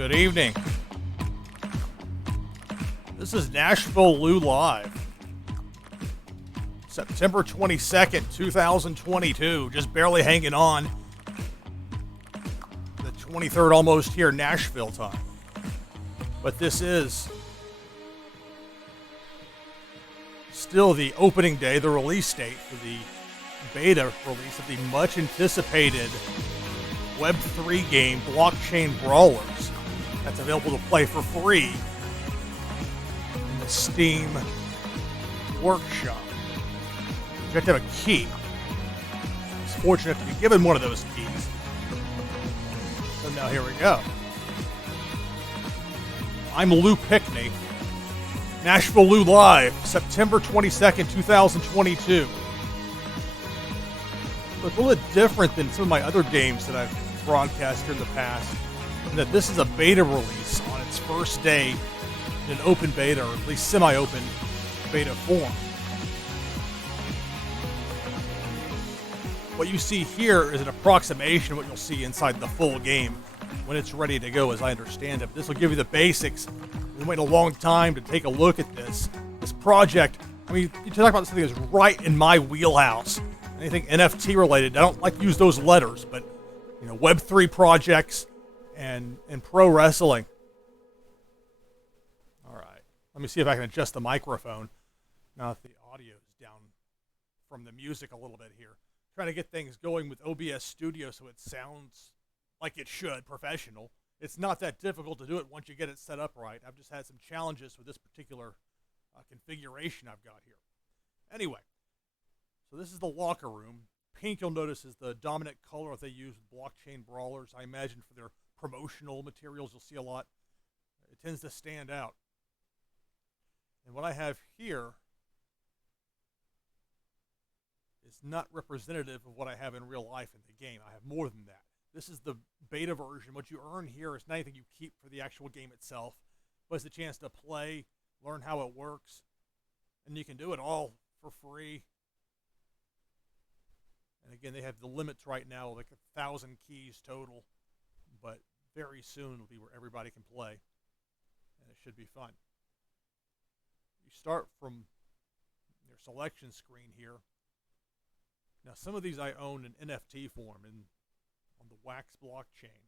Good evening. This is NashvilleLou Live. September 22nd, 2022. Just barely hanging on. The 23rd almost here, Nashville time. But this is still the opening day, the release date for the beta release of the much anticipated Web3 game, Blockchain Brawlers. That's available to play for free in the Steam Workshop. You have to have a key. I was fortunate to be given one of those keys. So now here we go. I'm Lou Pickney. NashvilleLou Live, September 22nd, 2022. It's a little bit different than some of my other games that I've broadcast here in the past, in that this is a beta release on its first day in an open beta, or at least semi-open beta form. What you see here is an approximation of what you'll see inside the full game when it's ready to go, as I understand it. This will give you the basics. We've waited a long time to take a look at this project. I mean, you talk about something that's right in my wheelhouse. Anything NFT related. I don't like to use those letters, but you know, Web3 projects and pro wrestling. All right, let me see if I can adjust the microphone now that the audio is down from the music a little bit here. Trying to get things going with OBS Studio so it sounds like it should, professional. It's not that difficult to do it once you get it set up right. I've just had some challenges with this particular configuration I've got here. Anyway, so this is the locker room. Pink, you'll notice, is the dominant color that they use with Blockchain Brawlers. I imagine for their promotional materials, you'll see a lot. It tends to stand out. And what I have here is not representative of what I have in real life in the game. I have more than that. This is the beta version. What you earn here is not anything you keep for the actual game itself, but it's the chance to play, learn how it works, and you can do it all for free. And again, they have the limits right now, like 1,000 keys total, but very soon will be where everybody can play, and it should be fun. You start from your selection screen here. Now, some of these I own in NFT form and on the Wax blockchain,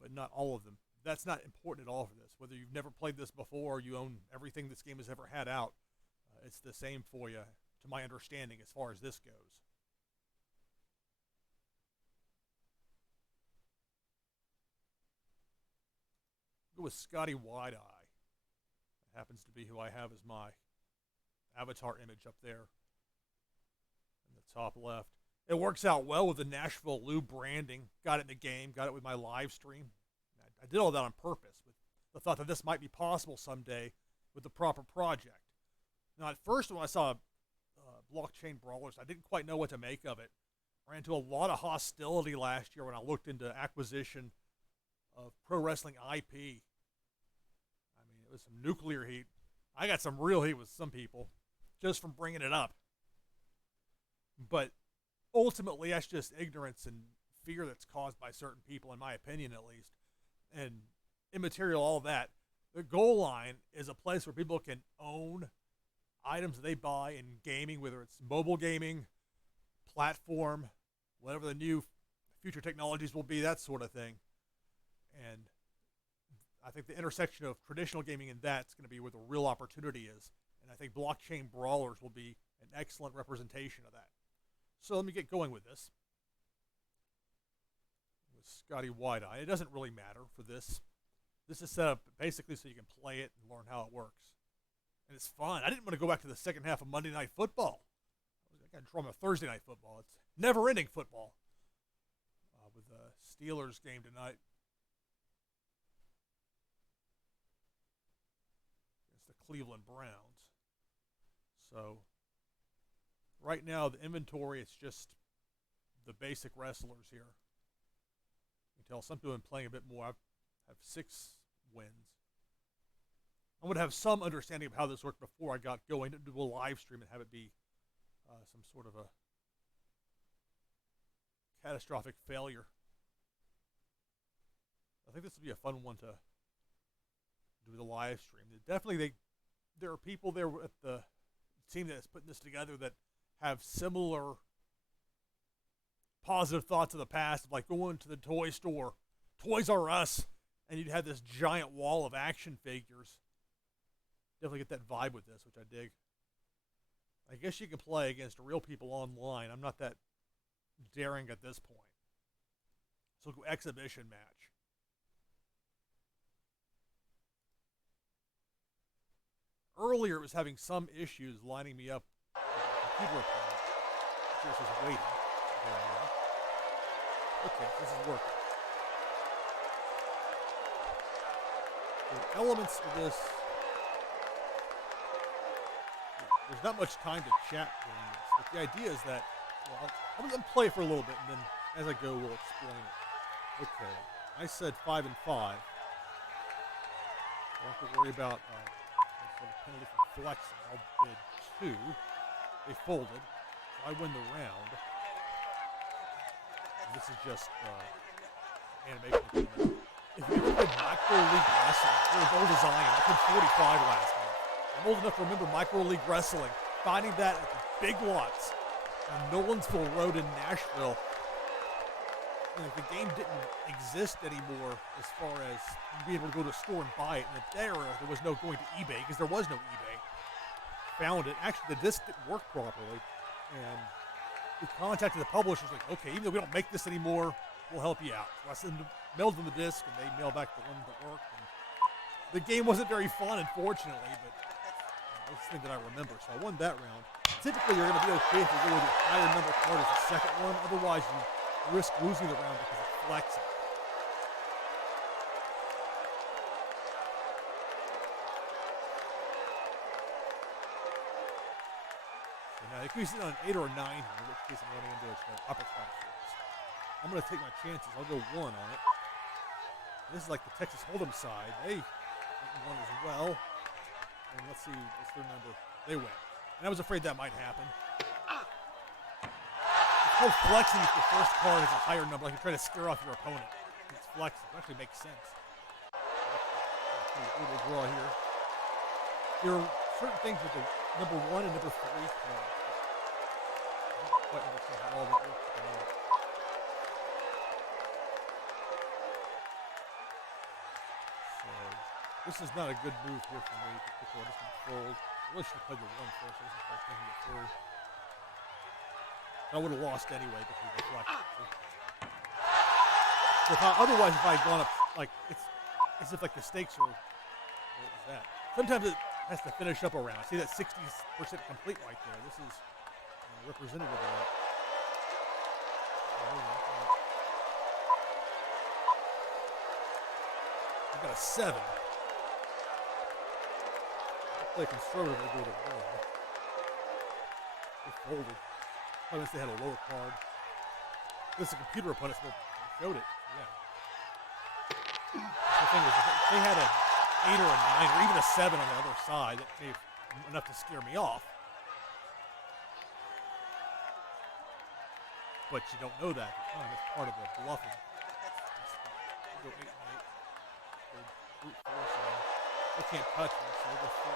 but not all of them. That's not important at all for this. Whether you've never played this before or you own everything this game has ever had out, it's the same for you, to my understanding, as far as this goes. Go with Scotty Wide Eye. That happens to be who I have as my avatar image up there in the top left. It works out well with the NashvilleLou branding. Got it in the game, got it with my live stream. I did all that on purpose with the thought that this might be possible someday with the proper project. Now, at first when I saw Blockchain Brawlers, I didn't quite know what to make of it. Ran into a lot of hostility last year when I looked into acquisition of pro wrestling IP. I mean, it was some nuclear heat. I got some real heat with some people just from bringing it up. But ultimately, that's just ignorance and fear that's caused by certain people, in my opinion at least. And immaterial, all that. The goal line is a place where people can own items that they buy in gaming, whether it's mobile gaming, platform, whatever the new future technologies will be, that sort of thing. And I think the intersection of traditional gaming and that's going to be where the real opportunity is. And I think Blockchain Brawlers will be an excellent representation of that. So let me get going with this. With Scotty Wide Eye. It doesn't really matter for this. This is set up basically so you can play it and learn how it works. And it's fun. I didn't want to go back to the second half of Monday Night Football. I got to draw my Thursday Night Football. It's never-ending football. With the Steelers game tonight. Cleveland Browns. So right now the inventory, it's just the basic wrestlers here. You can tell some people have been playing a bit more. I have 6 wins. I would have some understanding of how this worked before I got going to do a live stream and have it be some sort of a catastrophic failure. I think this would be a fun one to do the live stream. Definitely, there are people there at the team that's putting this together that have similar positive thoughts of the past, of like going to the toy store, Toys R Us, and you'd have this giant wall of action figures. Definitely get that vibe with this, which I dig. I guess you can play against real people online. I'm not that daring at this point. So we'll go exhibition match. Earlier, it was having some issues lining me up with the computer opponent. This is waiting. Okay, this is working. The elements of this, there's not much time to chat during this, but the idea is that, well, I'm going to play it for a little bit, and then as I go, we'll explain it. Okay, I said 5 and 5. Don't have to worry about penalty for flexing. I'll bid 2. They folded, so I win the round. And this is just animation. If you look at Micro League Wrestling, you're as old as I am. I turned 45 last month. I'm old enough to remember Micro League Wrestling, finding that at the big lots on Nolensville Road in Nashville. And the game didn't exist anymore as far as being able to go to a store and buy it. In the era, there was no going to eBay because there was no eBay. Found it. Actually, the disc didn't work properly. And we contacted the publishers like, okay, even though we don't make this anymore, we'll help you out. So I mailed them the disc, and they mailed back the one that worked. And the game wasn't very fun, unfortunately, but that's the thing that I remember. So I won that round. Typically, you're going to be okay if you go with a higher number card as the second one. Otherwise, you risk losing the round because of flexing. So now, if we sit on an 8 or a 9 here, in which case I'm running into an uppercut force. I'm going to take my chances. I'll go 1 on it. This is like the Texas Hold'em side. They won as well. And let's see, what's their number? They win. And I was afraid that might happen. It's called flexing if your first card is a higher number, like you're trying to scare off your opponent. It's flexing. It actually makes sense. Okay, little draw here. There are certain things with the number 1 and number 3 cards. I don't quite understand how all that works at the moment. So, this is not a good move here for me. Particularly, I'm just going to fold. I really should have played the 1 first. I wasn't quite thinking it through. I would have lost anyway because of the flex. So otherwise, if I had gone up, like, it's as if like the stakes are, what was that? Sometimes it has to finish up a round. See that 60% complete right there? This is representative of that. I've got a 7. I'll play conservatively, go to 1. They folded. Unless they had a lower card. This is a computer opponent, so I showed it. Yeah. The thing is, if they had an 8 or a 9 or even a 7 on the other side, that may have enough to scare me off. But you don't know that at the time. It's part of the bluffing. We'll go 8 and 8. Go brute force on. They can't touch me, so we'll go 3.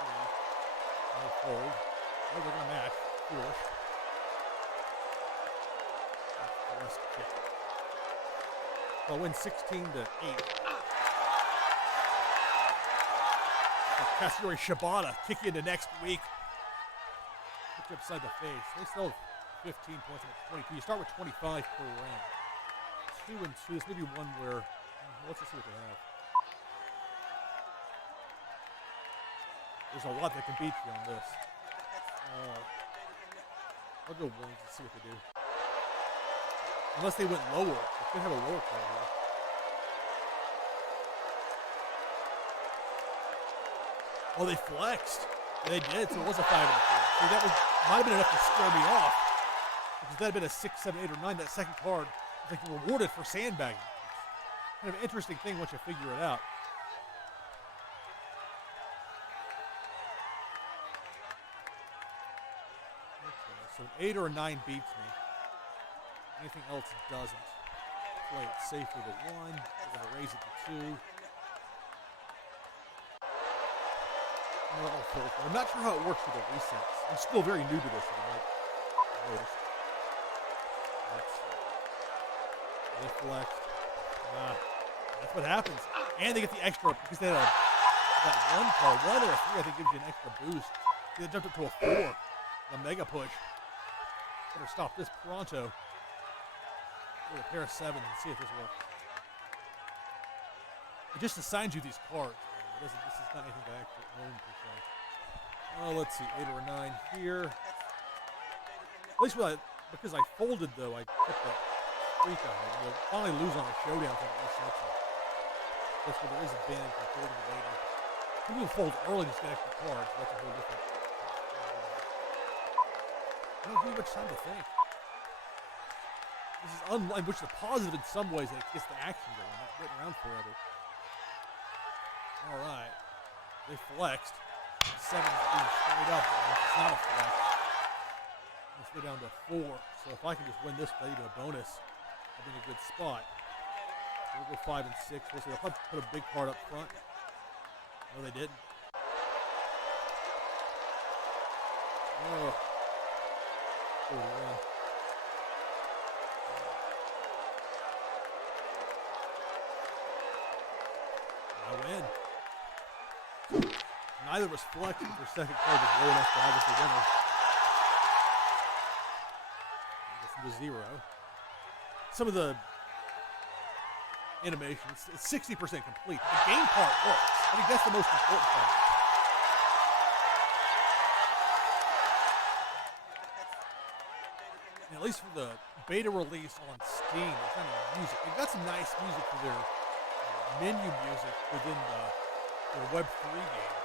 I'll fold. Oh, they're going to match. Foolish. Kick. So I'll win 16 to 8. Katsuyori Shibata kick you into next week. Kick you upside the face. They still have 15 points and 22. You start with 25 per round. 2 and 2. This may be one where, let's just see what they have. There's a lot that can beat you on this. I'll go 1 to see what they do. Unless they went lower. They could have a lower card here. Oh, they flexed. They did, so it was a 5 and a 4. See, that might have been enough to scare me off. Because that had been a 6, 7, 8, or 9. That second card was like rewarded for sandbagging. It's kind of an interesting thing once you figure it out. Okay, so an 8 or a 9 beats me. Anything else doesn't. play it safe with a 1. We're going to raise it to 2. I'm not sure how it works with the resets. I'm still very new to this, as you might notice. Let's see. They flex. That's what happens. And they get the extra, because they had that 1 card. 1 or a 3, I think, gives you an extra boost. They jumped up to a 4. A mega push. Better stop this pronto. With a pair of 7s and see if this works. It just assigns you these cards. This is not anything that I actually own per se. Let's see, 8 or a 9 here. At least because I folded though, I kept that streak I had. You'll finally lose on a showdown from it resets it. That's where there is advantage in folding later. Some people fold early to just get extra cards, so that's a whole different. I don't give you much time to think. This is unlike, which is a positive in some ways that it gets the action going, not waiting around forever. All right, they flexed. 7 being straight up. It's not a flex. Let's go down to 4. So if I can just win this with even a bonus, I'll be in a good spot. We'll go 5 and 6. We'll see. They'll probably put a big card up front. No, they didn't. Oh. 41. I win. Neither of us flexed, but their second card was low enough to have us the winner. Listen to 0. Some of the animations, it's 60% complete. The game part works. I think that's the most important part. And at least for the beta release on Steam, there's not any music. They've got some nice music for their menu music within their Web3 game.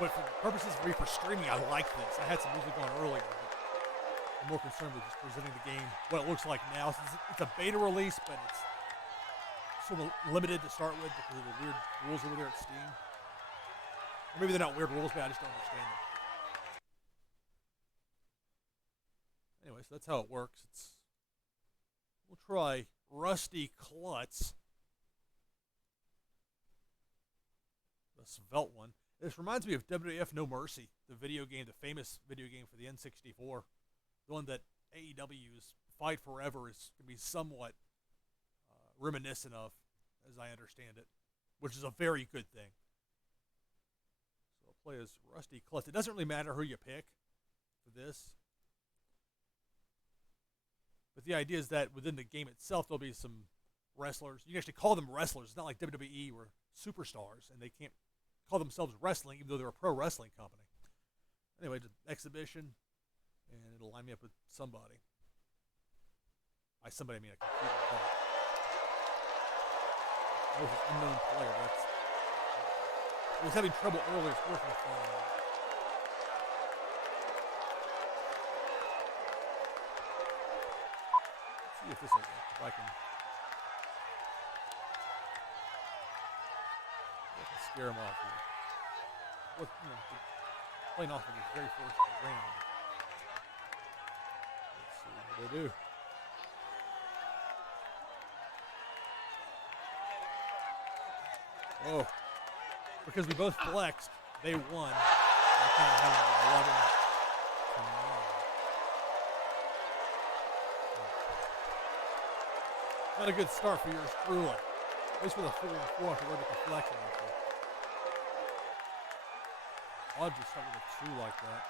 But for purposes of me for streaming, I like this. I had some music on earlier, but I'm more concerned with just presenting the game, what it looks like now. It's a beta release, but it's sort of limited to start with because of the weird rules over there at Steam. Or maybe they're not weird rules, but I just don't understand them. Anyway, so that's how it works. We'll try Rusty Klutz. The Svelte one. This reminds me of WWF No Mercy, the video game, the famous video game for the N64. The one that AEW's Fight Forever is going to be somewhat reminiscent of, as I understand it, which is a very good thing. So I'll play as Rusty Klutz. It doesn't really matter who you pick for this. But the idea is that within the game itself, there'll be some wrestlers. You can actually call them wrestlers. It's not like WWE or superstars, and they can't call themselves wrestling, even though they're a pro wrestling company. Anyway, it's an exhibition, and it'll line me up with somebody. By somebody, I mean a computer bot. I was an unknown player. I was having trouble earlier. It's working fine. Let's see if this will work. If I can scare him off here. Well, playing off of his very first round. Let's see what they do. Oh, because we both flexed, they won. I kind of had an 11 to 9. Not a good start for yours truly. At least with a 4 and 4 after we're the flexion. I'll just start with a 2 like that.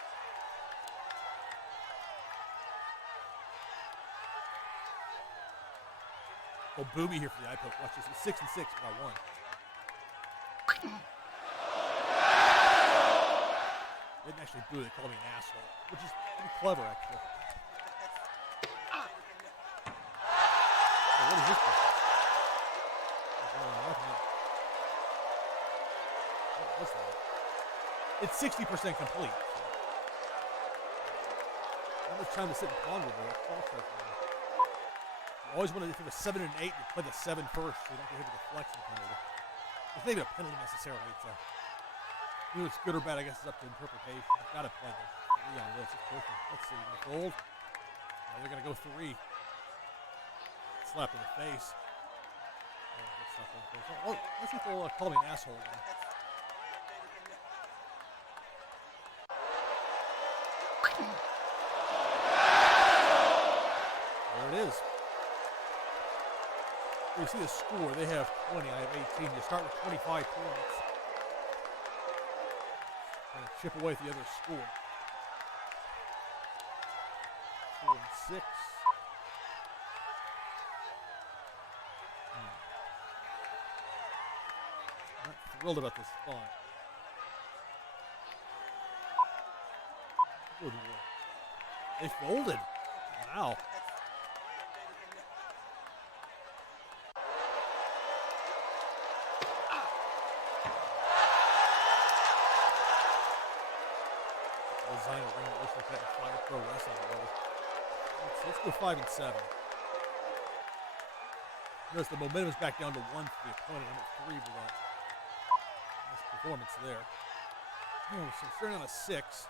Oh, booby here for the eye poke. Watch this. It's 6 and 6, but I won. They didn't actually boo. They called me an asshole, which is pretty clever, actually. Oh, what is this thing? What was that? It's 60% complete. So. Not much time to sit and ponder there. You always want to, if you have a 7 and 8, you play the 7 first so you don't get hit with the flexing penalty. It's not even a penalty necessarily. It's whether it's good or bad, I guess it's up to interpretation. I've got to play the 3 on this. It's perfect. Let's see. You're going to fold? They're going to go 3. slapped in the face. Oh, let's see if they'll call me an asshole again. There it is. You see the score. They have 20. I have 18. You start with 25 points. Trying to chip away at the other score. 4 and 6. Not thrilled about this spot. Good one. They folded. Wow. Design a ring that looks like that in Fire Pro Wrestling world. Let's go 5 and 7. Notice the momentum's back down to 1 for the opponent. I'm at 3 for that. Nice performance there. Oh, so starting on a 6.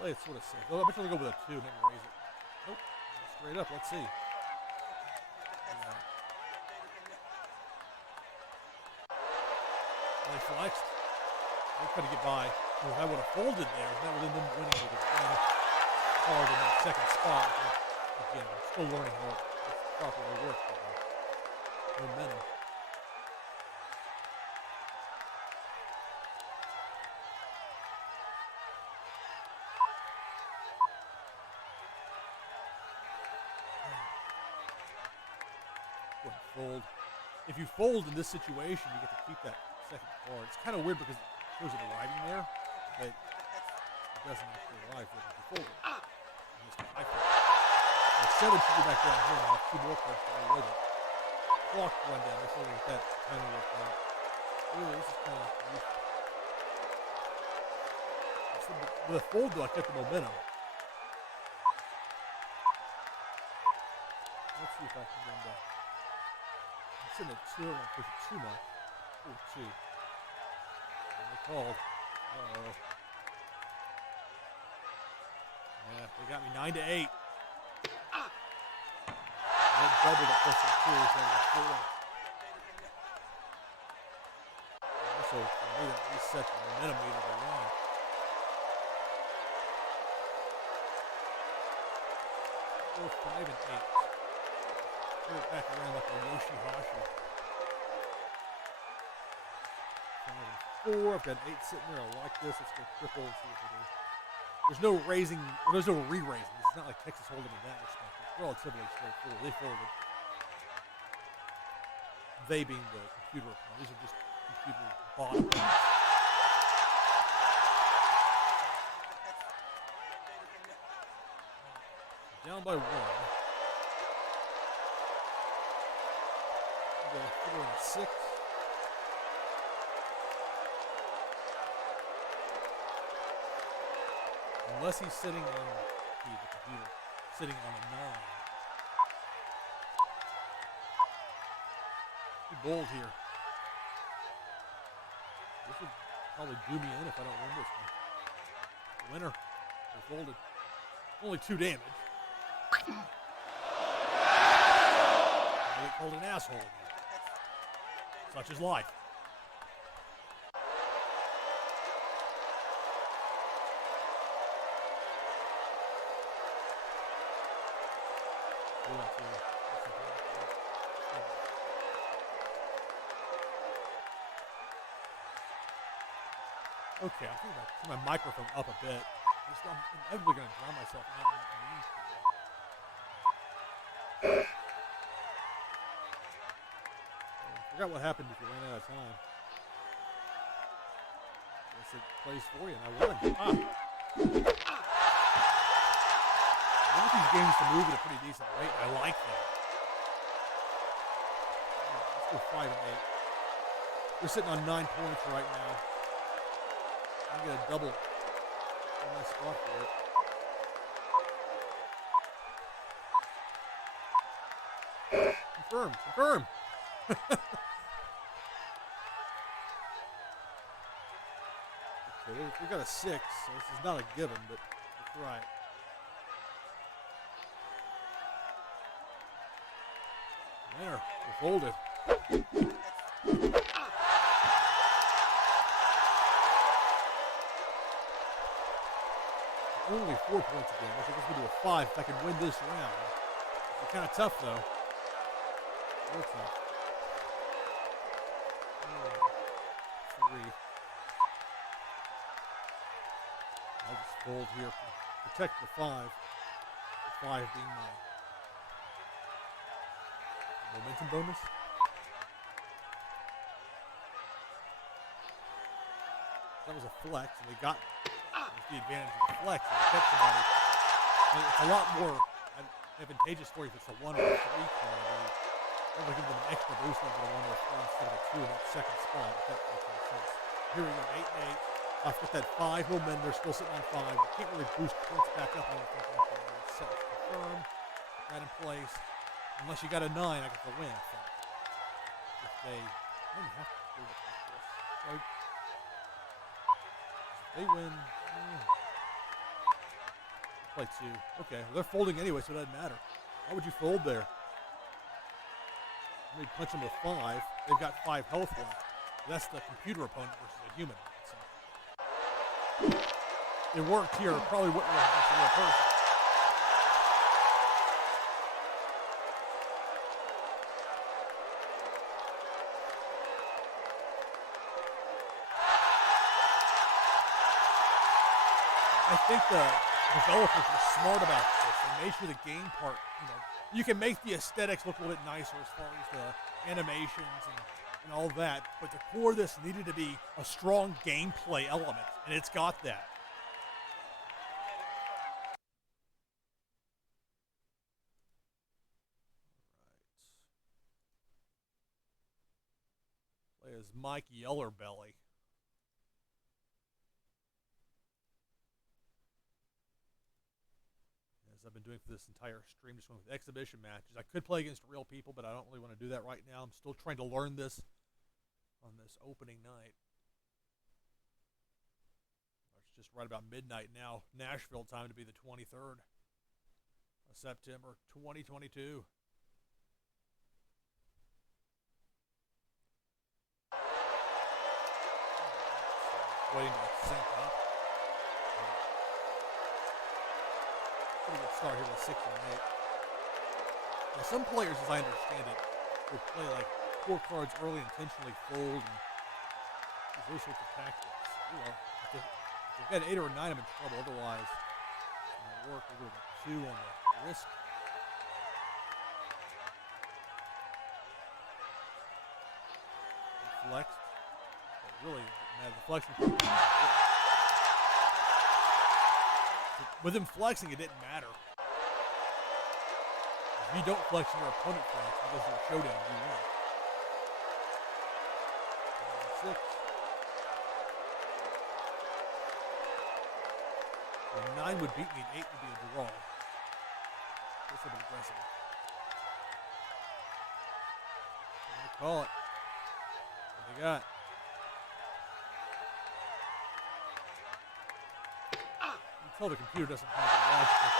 Play it sort of safe. Oh, I bet you'll go with a 2, maybe raise it. Nope. Straight up. Let's see. They flexed. They tried to get by. If I would have folded there, that would have been winning with a card in that second spot. But again, I'm still learning how it properly works with momentum. Fold. If you fold in this situation, you get to keep that second card. It's kind of weird because it shows it arriving there, but it doesn't actually arrive there if you fold it. I fold. So 7 should be back down here, and I'll have 2 more cards to go with it. Clock run down. Let's see if we get that timing worked out. Ooh, this is kind of weak. With a fold, though, I kept the momentum. Let's see if I can go back. I'm sitting at 2, I don't push it too much. Oh, 2. And they called. Uh-oh. Yeah, they got me 9 to 8. That doubled at pushing 2, so it was 4. Also, for me, that reset the momentum meter to 1. Go 5 and 8. Turn it back around like a Yoshihashi. 5 and 4. I've got 8 sitting there. I like this. Let's go triple and see what we do. There's no raising. There's no re-raising. It's not like Texas Hold'em in that respect. It's relatively straightforward. They folded. They being the computer opponent. These are just computer bottoms. Down by 1. 4 and 6. Unless he's sitting on the computer, sitting on a 9. Too bold here. This would probably do me in if I don't win this one. The winner. They folded. Only 2 damage. I get called an asshole again. Such is life. Okay, I think I turn my microphone up a bit. I'm inevitably going to drown myself out in that means. I forgot what happened if you ran out of time. I guess it plays for you, and I won. I want these games to move at a pretty decent rate, and I like that. Let's go 5 and 8. We're sitting on 9 points right now. I'm going to double. A nice spot for it. Confirm. Confirm. Okay, we got a 6, so this is not a given, but right. Winner. We're folded. Only 4 points of damage. I guess we do a 5 if I can win this round. It's kind of tough, though. Real tough. 3. I'll just fold here. Protect the 5. The 5 being my momentum bonus. That was a flex, and they got the advantage of the flex, and they kept somebody. And it's a lot more advantageous for you if it's a 1 or a 3 card, I believe. That would give them an extra boost over the 1 or a 3 instead of a 2 in that second spot, if that makes any sense. Here we go, 8 and 8. I've got that 5 momentum. They're still sitting on 5. You can't really boost points back up. I don't think actually set confirm. Put that in place. Unless you got a 9, I get the win, I think. If they don't have to do it like this. Right? If they win, play 2. Okay, well, they're folding anyway, so it doesn't matter. Why would you fold there? Let me punch them with 5. They've got 5 health left. That's the computer opponent versus a human. So. It worked here. It probably wouldn't work against a real person. I think the developers were smart about this. They made sure the game part, you can make the aesthetics look a little bit nicer as far as the animations and all that, but the core of this needed to be a strong gameplay element, and it's got that. All right. Play as Mike Yellerbelly. I've been doing for this entire stream, just going with exhibition matches. I could play against real people, but I don't really want to do that right now. I'm still trying to learn this on this opening night. It's just right about midnight now, Nashville time, to be the 23rd of September, 2022. Waiting to sync up. Pretty good start here with 6 and 8. Now, some players, as I understand it, will play like 4 cards early, intentionally fold, and use those sorts of tactics. If they've got 8 or 9, I'm in trouble. Otherwise, it might work. We'll go with 2 on the wrist. Flexed. But really, the flexing. With him flexing, it didn't matter. If you don't flex and your opponent flex, because of a showdown, you win. 6. The 9 would beat me, and 8 would be a draw. That's a bit aggressive. I'm going to call it. What do they got? The computer doesn't have the logic that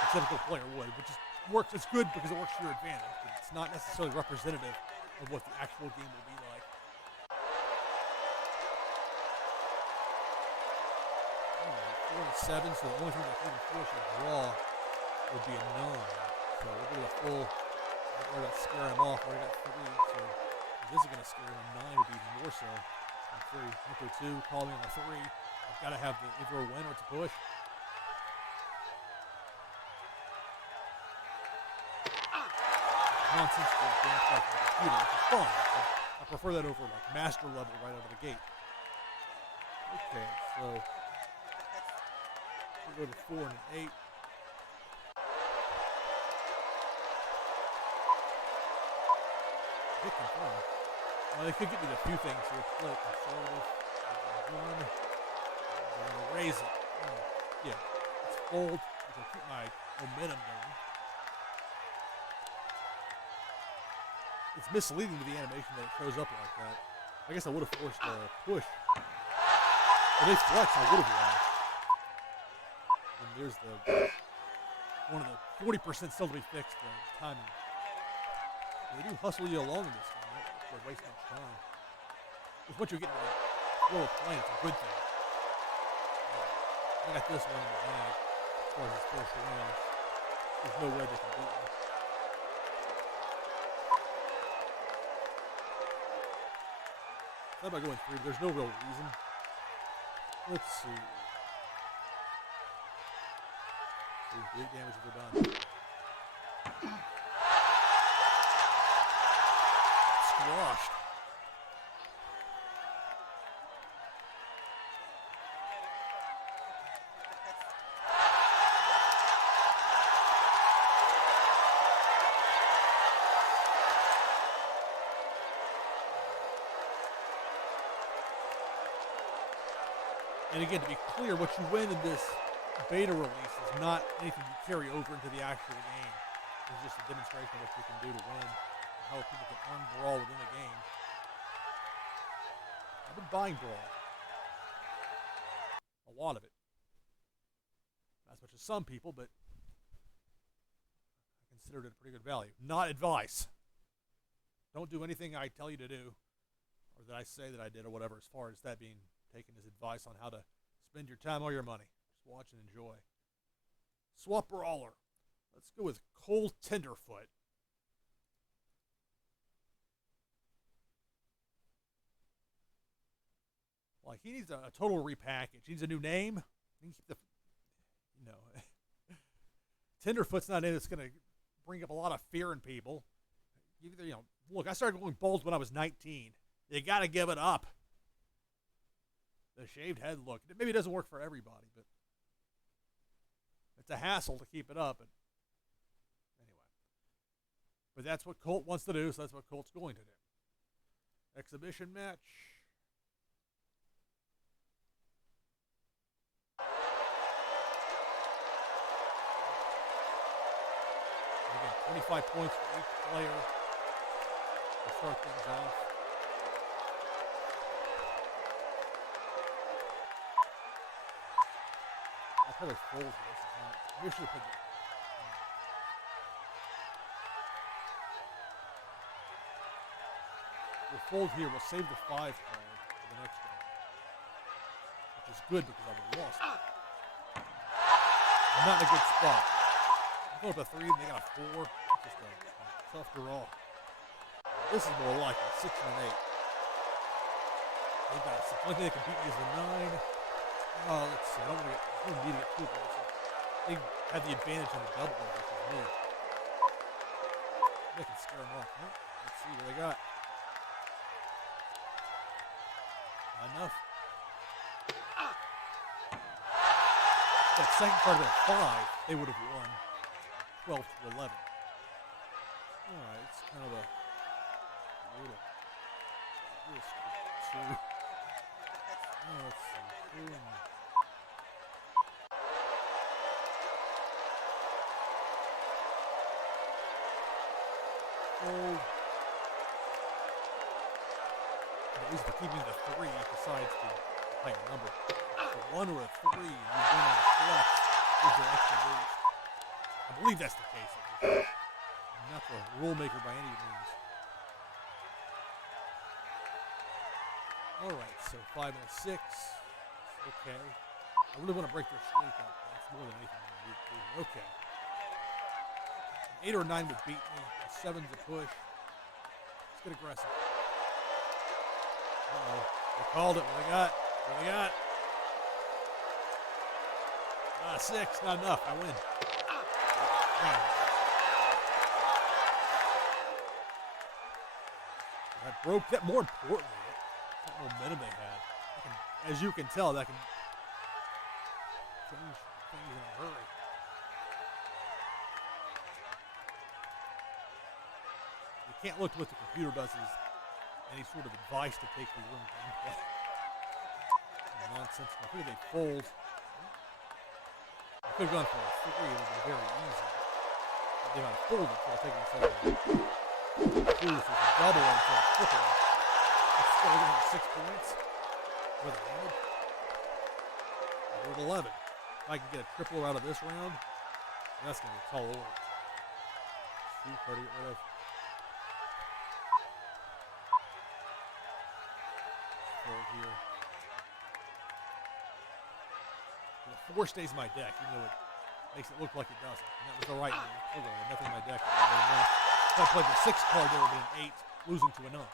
a typical player would, which works. It's good because it works to your advantage, but it's not necessarily representative of what the actual game will be like. 4 and 7, so the only thing that can force a draw would be a 9. So we'll do a full. We're going to scare him off. We already got 3, so if this is going to scare him. 9 would be even more so. And 3, 1 2, call me on a 3. I've got to have either a win or it's a push. Nonsense for games like the computer, which is fun. I prefer that over like master level right out of the gate. Okay, so we'll go to 4 and an 8. Hit confirm. Well, they could get me a few things here. Play conservative. 1. I'm going to raise it. Yeah, it's fold, which will keep my momentum going. It's misleading to the animation that it shows up like that. I guess I would have forced a push. If they flex, I would have won. There's one of the 40% still to be fixed, the timing. They do hustle you along in this game. Don't waste much time. Because once you get into the flow of play, it's a good thing. I got this one in the bag as far as this first round. There's no way they can beat me. How about going 3? But there's no real reason. Let's see. 8 damage if they're done. Squashed. And again, to be clear, what you win in this beta release is not anything you carry over into the actual game. It's just a demonstration of what you can do to win, and how people can earn Brawl within the game. I've been buying Brawl. A lot of it. Not as much as some people, but I considered it a pretty good value. Not advice. Don't do anything I tell you to do, or that I say that I did, or whatever, as far as that being taken as advice on how to spend your time or your money. Just watch and enjoy. Swap Brawler. Let's go with Cole Tenderfoot. Like, he needs a total repackage. He needs a new name. He can keep the, Tenderfoot's not in. It's going to bring up a lot of fear in people. Look, I started going bald when I was 19. You got to give it up. The shaved head look. Maybe it doesn't work for everybody, but it's a hassle to keep it up. But anyway. But that's what Colt wants to do, so that's what Colt's going to do. Exhibition match. Again, 25 points for each player to start things off. Probably fold here. This is not. Maybe I should have put we'll fold here. We'll save the 5 card for the next one, which is good because I would have lost. I'm not in a good spot. I'm going up a 3 and they got a 4. It's just a tough draw. This is more like a 6 and an 8. They've got a 6. Only thing they can beat me is the 9. Let's see. I don't need to get too aggressive. They have the advantage on the double, which is me. They can scare them off. Huh? Let's see what they got. Not enough. That second card of that 5, they would have won 12 to 11. Alright, it's kind of a little risk. 2. Let's see. 2 and fold. At least for keeping the 3 besides the higher number. The 1 or a 3, you win on a flex is your extra boost. I believe that's the case. I'm not the rule maker by any means. Alright, so 5 and a 6. Okay. I really want to break their streak up. That's more than anything I need to do. Okay. An 8 or a 9 would beat me. A 7's a push. Let's get aggressive. Uh-oh. They called it. What they got? What they got? 6. Not enough. I win. I broke that. More importantly, that momentum they had. As you can tell, that can change things in a hurry. You can't look to what the computer does as any sort of advice to take for your own gameplay. Nonsense. I think they fold. I could have gone for a 3. It would have been very easy. But they might have folded, so I'll take it instead of a 2. So it's a double instead of triple. It's still going to 6 points. For the damage. We're at 11. If I can get a tripler out of this round, that's going to be a tall order. Too hard to get rid of. Fold here. So the 4 stays in my deck, even though it makes it look like it doesn't. And that was the right move. Okay, I had nothing in my deck. If I played the 6 card, there would have been an 8, losing to a 9.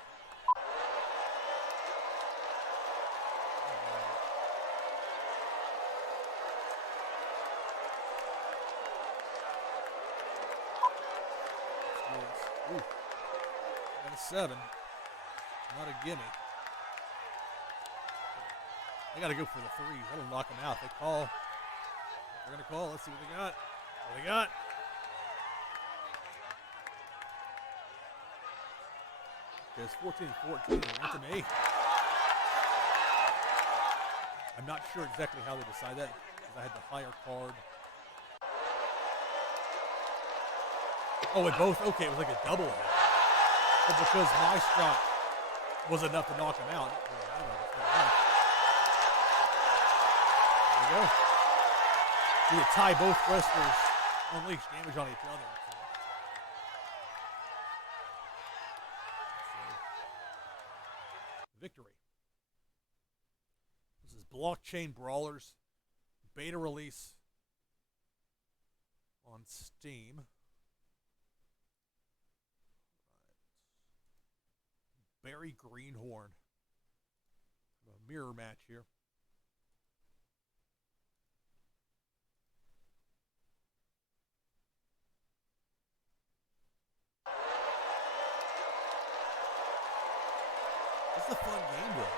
Ooh, got a 7. Not a gimme. They got to go for the 3s. That'll knock them out. They call. They're going to call. Let's see what they got. What they got? Okay, it's 14-14. It went to me. I'm not sure exactly how they decide that because I had the higher card. Oh, it both? Okay, it was like a double hit. But because my shot was enough to knock him out. There we go. So you tie both wrestlers, unleash damage on each other. So, victory. This is Blockchain Brawlers beta release on Steam. Barry Greenhorn. A mirror match here. It's a fun game though.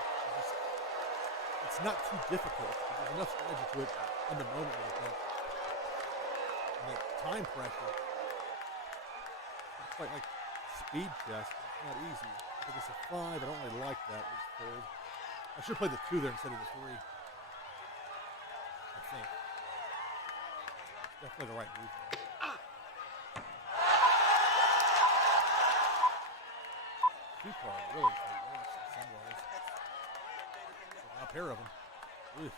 It's not too difficult. There's enough strategy to it in the moment with it. And that time pressure. It's quite like speed chess. It's not easy. I think it's a 5. I don't really like that. It's fold. I should play the 2 there instead of the 3. I think. It's definitely the right move there. Two card really is the worst in some ways. A pair of them. Oof.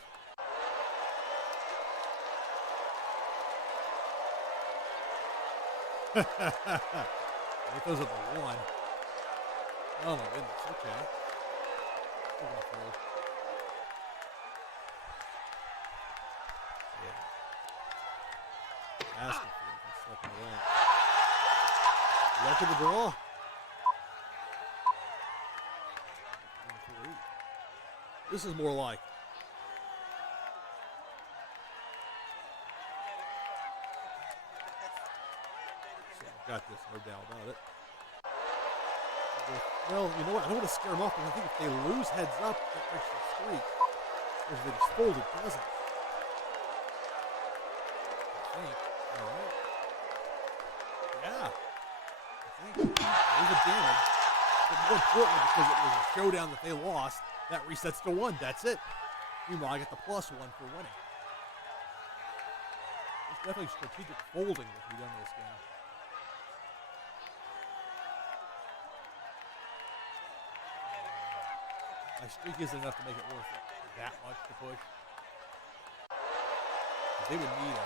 Make those up a 1. Oh my goodness, okay. Still gonna fold. Yeah. Asking for it. That's stuck in the lamp. Luck of the draw. This is more like. So I've got this, no doubt about it. Well, you know what? I don't want to scare them off, but I think if they lose heads up, that breaks the streak. Or if they just fold, it doesn't. I think. All right. Yeah. I think. There's a damage. But more importantly, because it was a showdown that they lost, that resets to 1. That's it. Meanwhile, I get the +1 for winning. There's definitely strategic folding that can be done in this game. My streak isn't enough to make it worth it that much to push. Because they would need a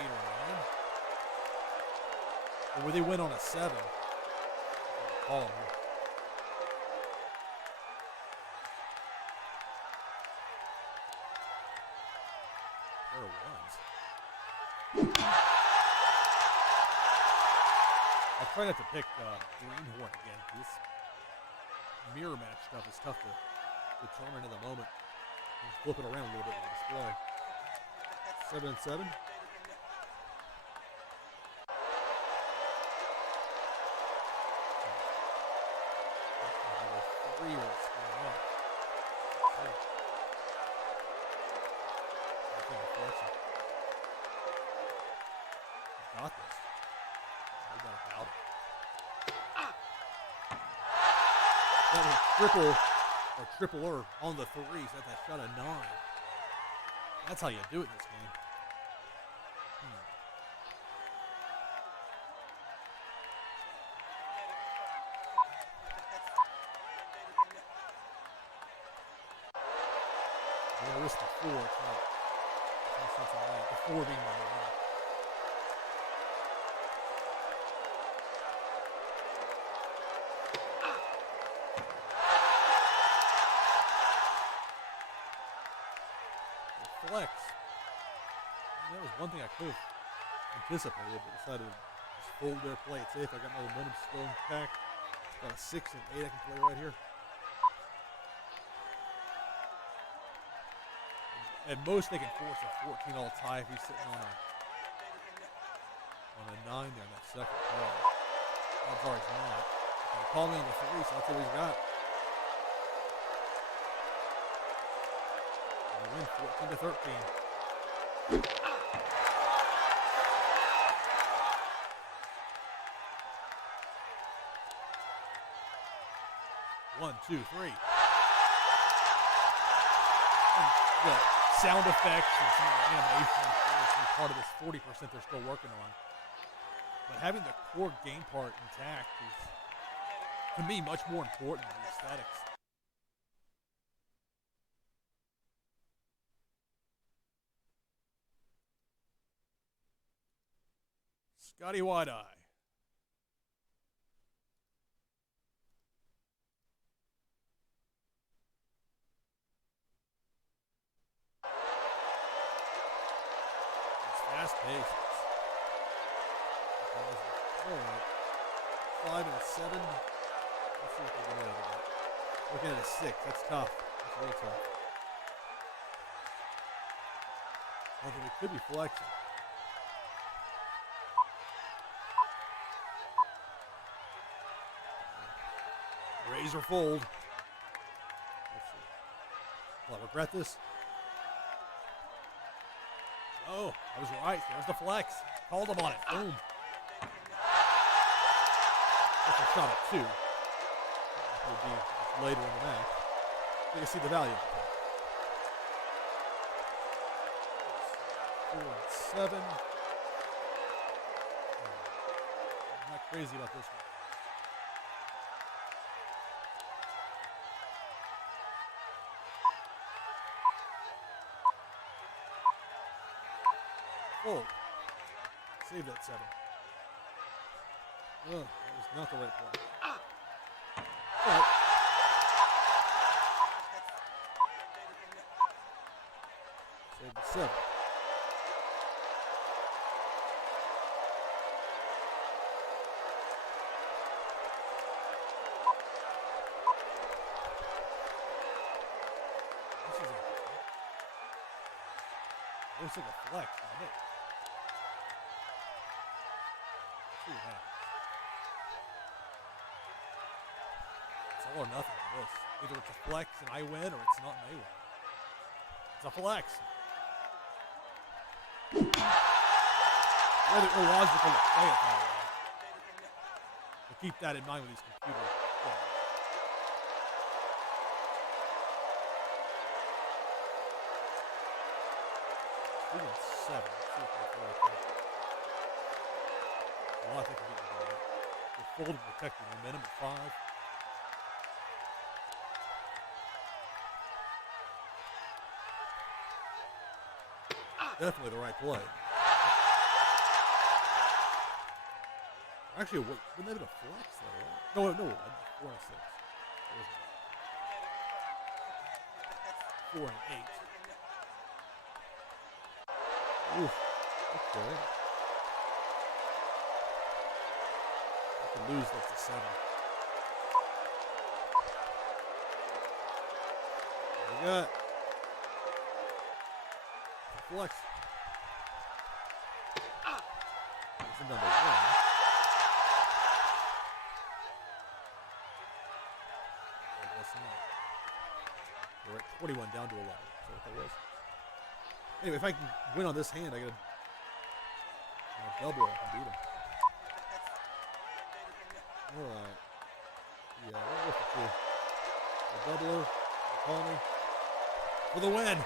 8 or 9. Or would they win on a 7? Call them here. Pair of 1s. I'll try not to pick Greenhorn again. This mirror match stuff is tough to determine in the moment. And flip it around a little bit with the display. 7 and 7. Got this. No doubt about it. That was triple or tripler on the 3s. That's that shot of 9. That's how you do it in this game. I'm going to risk the 4. It's not sense in that. The 4 being my winner. Flex. That was one thing I could have anticipated, but decided to just fold their play it safe. I got my momentum still intact. Got a 6 and 8 I can play right here. At most, they can force a 14-all tie if he's sitting on a 9 there in that second call. Odds are he's not. He'll call me on the 3, so that's what he's got. And win 14-13. One, two, three. And the sound effects and some of the animation is part of this 40% they're still working on. But having the core game part intact is, to me, much more important than the aesthetics. Scotty Wide-Eye. Fast paced. All right. 5 and a 7. Let's see what they get out of that. Looking at a 6. That's tough. That's real tough. Although we could be flexing. Raise or fold. Let's see. Will I regret this? Oh, I was right. There's the flex. Called him on it. Boom. That's a shot at 2. That would be later in the match. You can see the value. 4 and 7. I'm not crazy about this one. Oh, save that 7. Oh, that was not the right play. But save the 7. This is interesting. Looks like a flex, doesn't it? See what happens. It's all or nothing in this. Either it's a flex and I win, or it's not and they win. It's a flex. Rather illogical to play it that way. So keep that in mind with these computer plays. Even 7. Let's see if they throw it there. Well, I think I'm getting good. We're folded and protected. Momentum at 5. Definitely the right play. Actually, wouldn't that be a flex though, right? No, 4 and a 6. 4 and 8. Oof. Okay. I can lose that to 7. What we got? Flex. It's another 1. I guess not. We're at 21 down to 11. Is that what that was? Anyway, if I can win on this hand, I gotta double it. I can beat him. Alright. Yeah, we'll go for 2. A doubler. Call me. For the win.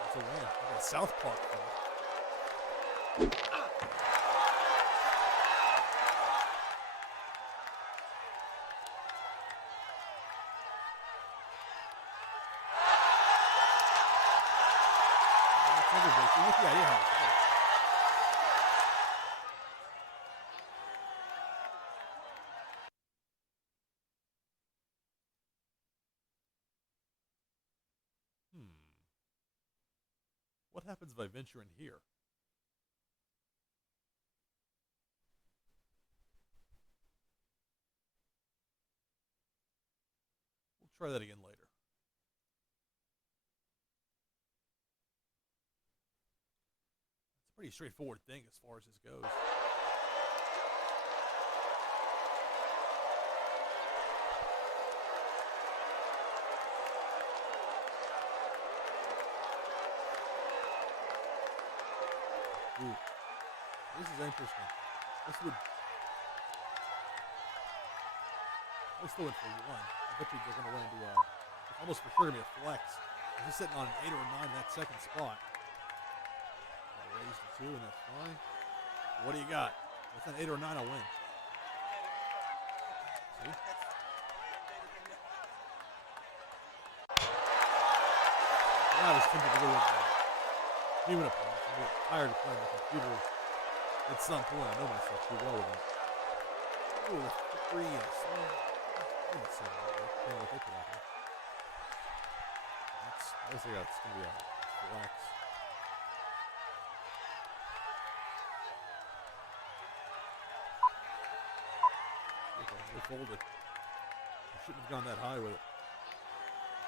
That's a win. I got a South Park for it. cover victory. You get the idea how it's works. What happens if I venture in here? We'll try that again later. It's a pretty straightforward thing as far as this goes. Ooh, this is interesting. This would. Let's do it for one. I bet you they're going to run into it's almost for sure going to be a flex. He's sitting on an 8 or a 9 in that second spot. I'll raise the 2, and that's fine. What do you got? That's an 8 or a 9, I'll win. See? I was tempted to go with human opponents. I get tired of playing the computer at some point. I know myself too well with it. Ooh, the 3 and a 7. I don't see what they put out here. I guess it's going to be a flex. Okay, they folded. I shouldn't have gone that high with it.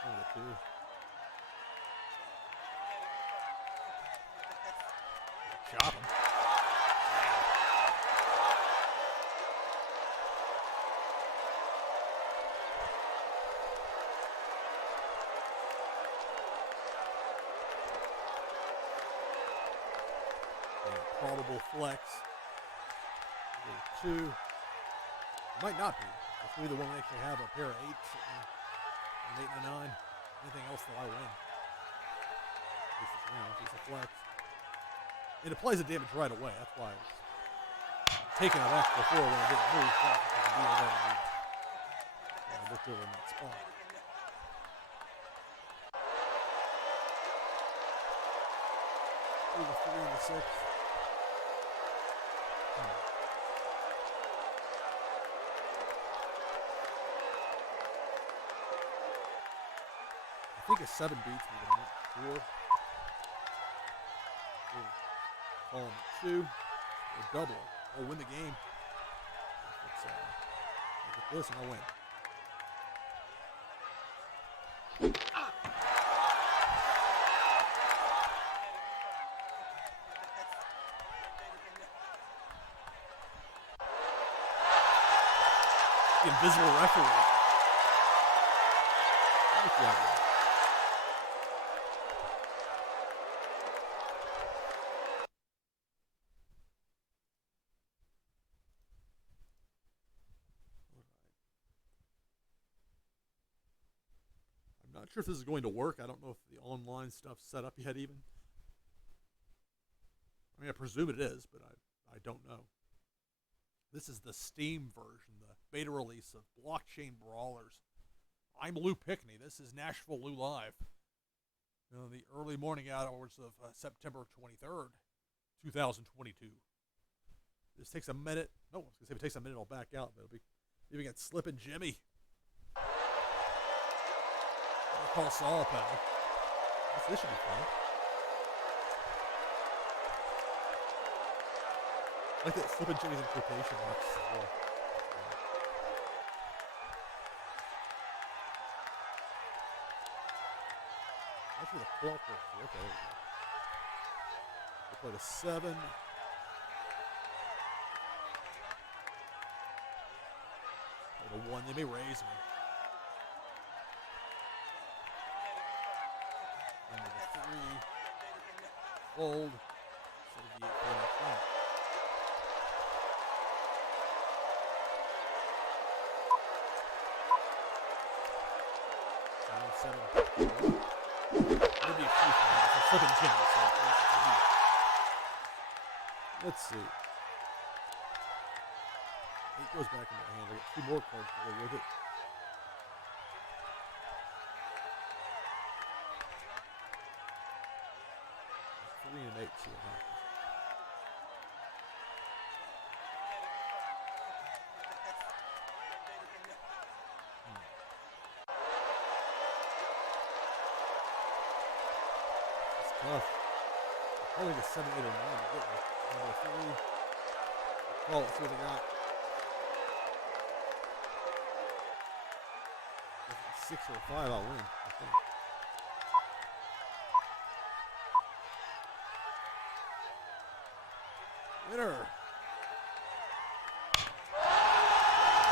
Only the 2. Chop him. Probable flex. 2. It might not be. If we the one that actually have a pair of 8s, an 8 and a 9. Anything else that I win. This is round. It's a flex. It applies the damage right away. That's why I was taking it back before when I didn't move. I looked over in that spot. Over 3 and the 6. I think a 7 beats me, but I'm not sure. Calling it 2 or double. I'll win the game. Look at this and I'll win. The invisible referee. I'm not sure if this is going to work. I don't know if the online stuff's set up yet even. I mean, I presume it is, but I don't know. This is the Steam version, the beta release of Blockchain Brawlers. I'm Lou Pickney. This is NashvilleLou Live. The early morning hours of September 23rd, 2022. This takes a minute. No, I was going to say if it takes a minute, I'll back out. But it'll be even got Slippin' Jimmy. I'll call Saul, pal. This should be fun. I like that Slippin' Jimmy's in quotation marks as well. That's where the clock works. Okay, there we go. We'll play the 7. Or the 1. They may raise me. Under the 3. Fold. 78 for the front. Let's see. 8 goes back in my hand. I got 2 more cards to go with it. Let's see what happens. It's tough. Probably get 7, 8, or 9 to get me. Number 3. Call it, see what they got. 6 or 5, I'll win, I think. Winner.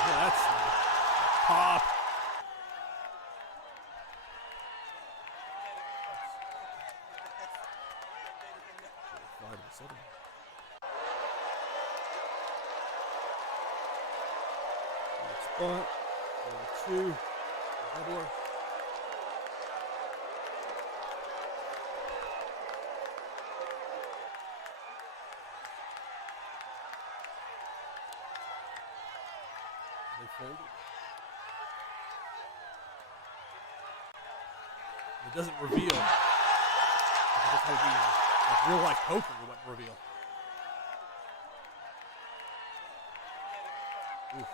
Yeah, that's pop. 5 and 7. Good spot. 2. Doubler. They folded. It doesn't reveal. That's how we, like real life poker, it wouldn't reveal. Oof.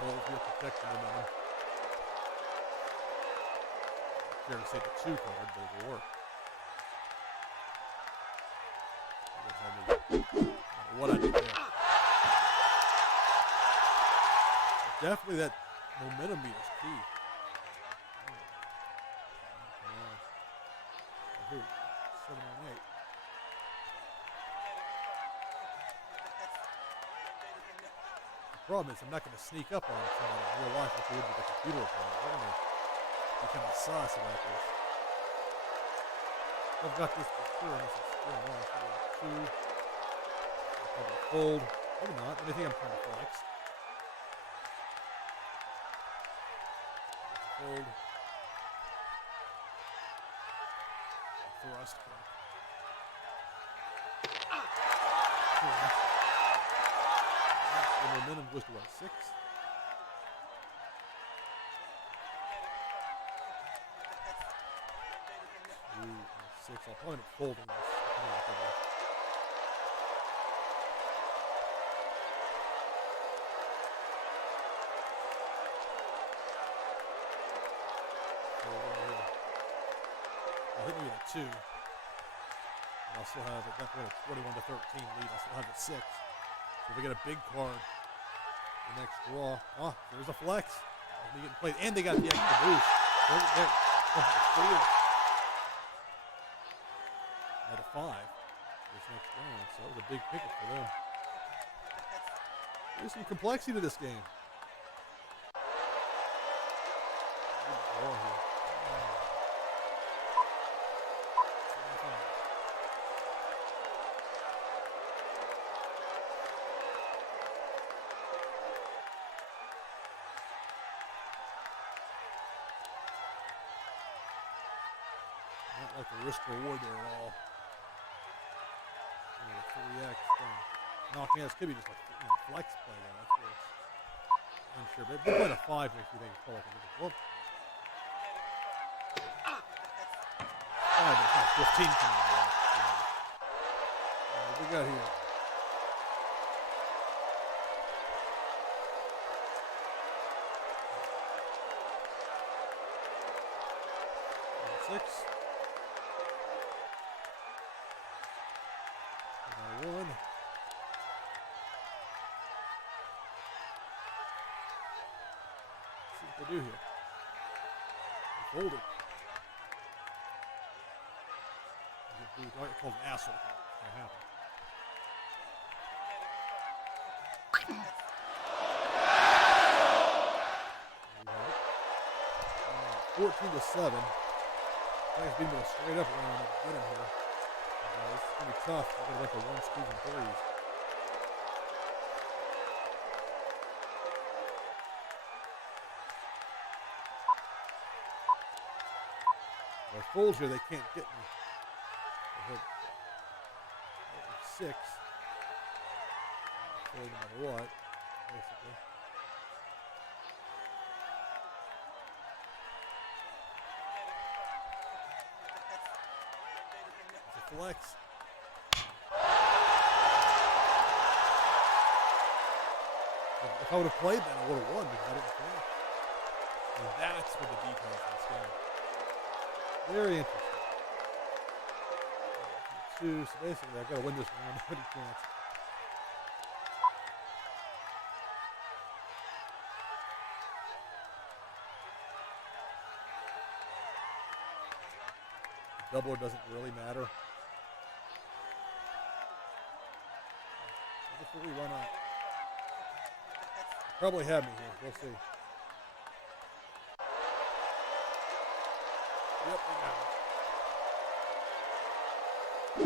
Fold here, protect the momentum. Fair to say the 2 card, but it'll work. What I did there. Definitely that momentum meter is key. Here, 7 and 8. The problem is I'm not going to sneak up on somebody in real life like I would with a computer opponent. We're going to be kind of sus about this. I've got this for sure, and this is square off. 2. I'll probably fold. Maybe not. I think I'm trying to flex. Fold. Thrust. The momentum goes to what, 6? Ooh, 6. I'll probably end up folding this. I'll hit me with a 2. And I'll still have, at that point, a 21 to 13 lead. I'll still have a 6. So if we get a big card, the next draw. Oh, there's a flex. Me getting played. And they got the extra boost. They're 4. At a 5 this next round. So that was a big pickup for them. There's some complexity to this game. Good draw here. Not like the risk reward there at all. 3x thing. Knocking out, this could be just a flex play there. That's where it's unsure. But if they played a 5 makes me think it's probably like a whoop. 5, but it's not 15 coming out. What we got here? 6. 1. See what they do here. They fold it. It's called an asshole. That happened. 14 to 7. I think it's been a straight up round to get him here. This is going to be tough. I'm going to let the 1s, 2s, and 3s. If I fold here, they can't get me. I hit 6. full no matter what, basically. It's a flex. If I would have played that, I would have won because I didn't finish. And that's what the details of this game. Very interesting. 2, so basically I've got to win this round. I have any chance. Doubler doesn't really matter. Really, why not? Probably have me here. We'll see. Yep, we got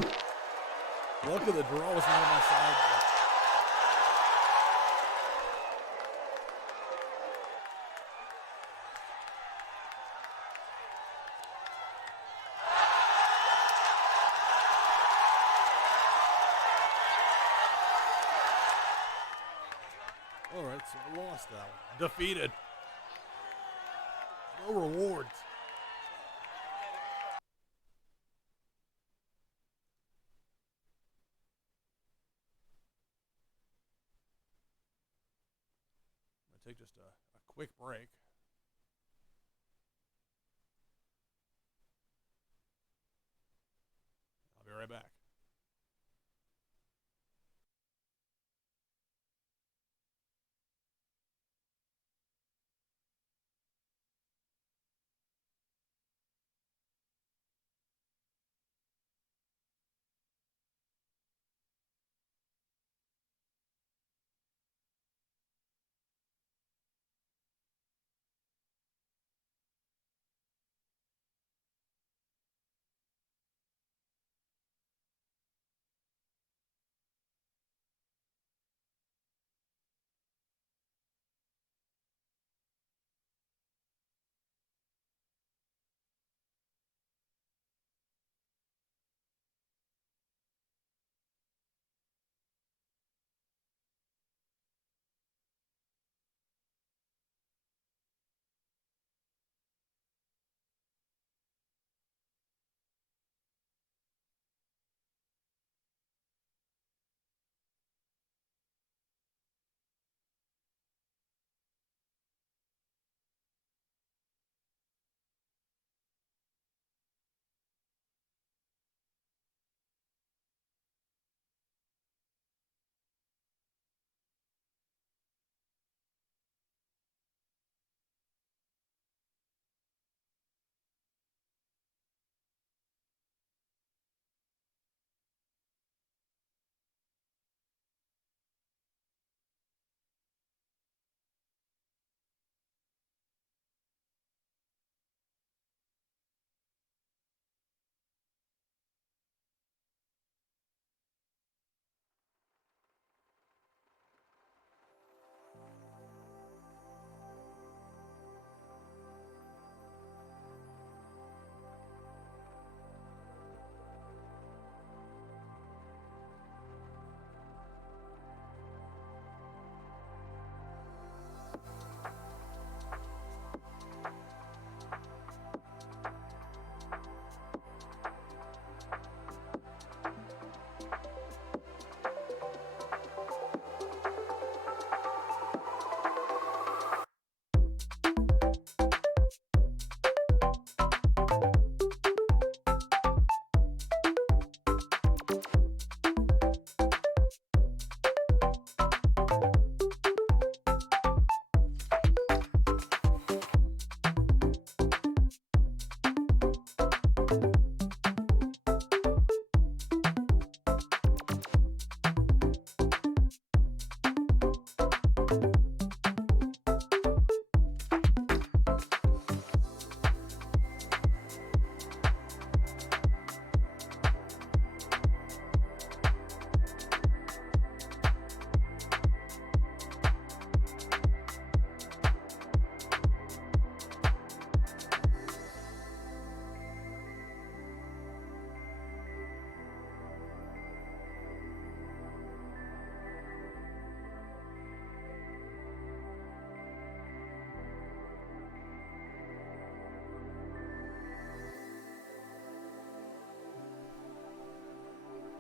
it. Lucky the draw was not on my side. All right, so I lost that one. Defeated. No rewards. I'm going to take just a quick break. I'll be right back.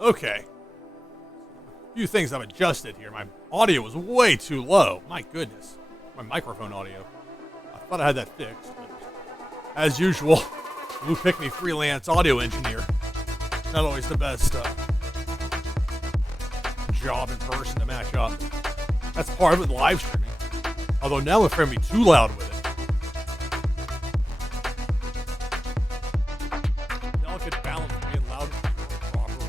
Okay. A few things I've adjusted here. My audio was way too low. My goodness. My microphone audio. I thought I had that fixed, but as usual, Lou Pickney, freelance audio engineer. Not always the best job in person to match up. That's part of it, live streaming. Although now we're afraid to be too loud with it. Delicate balance of being loud and properly.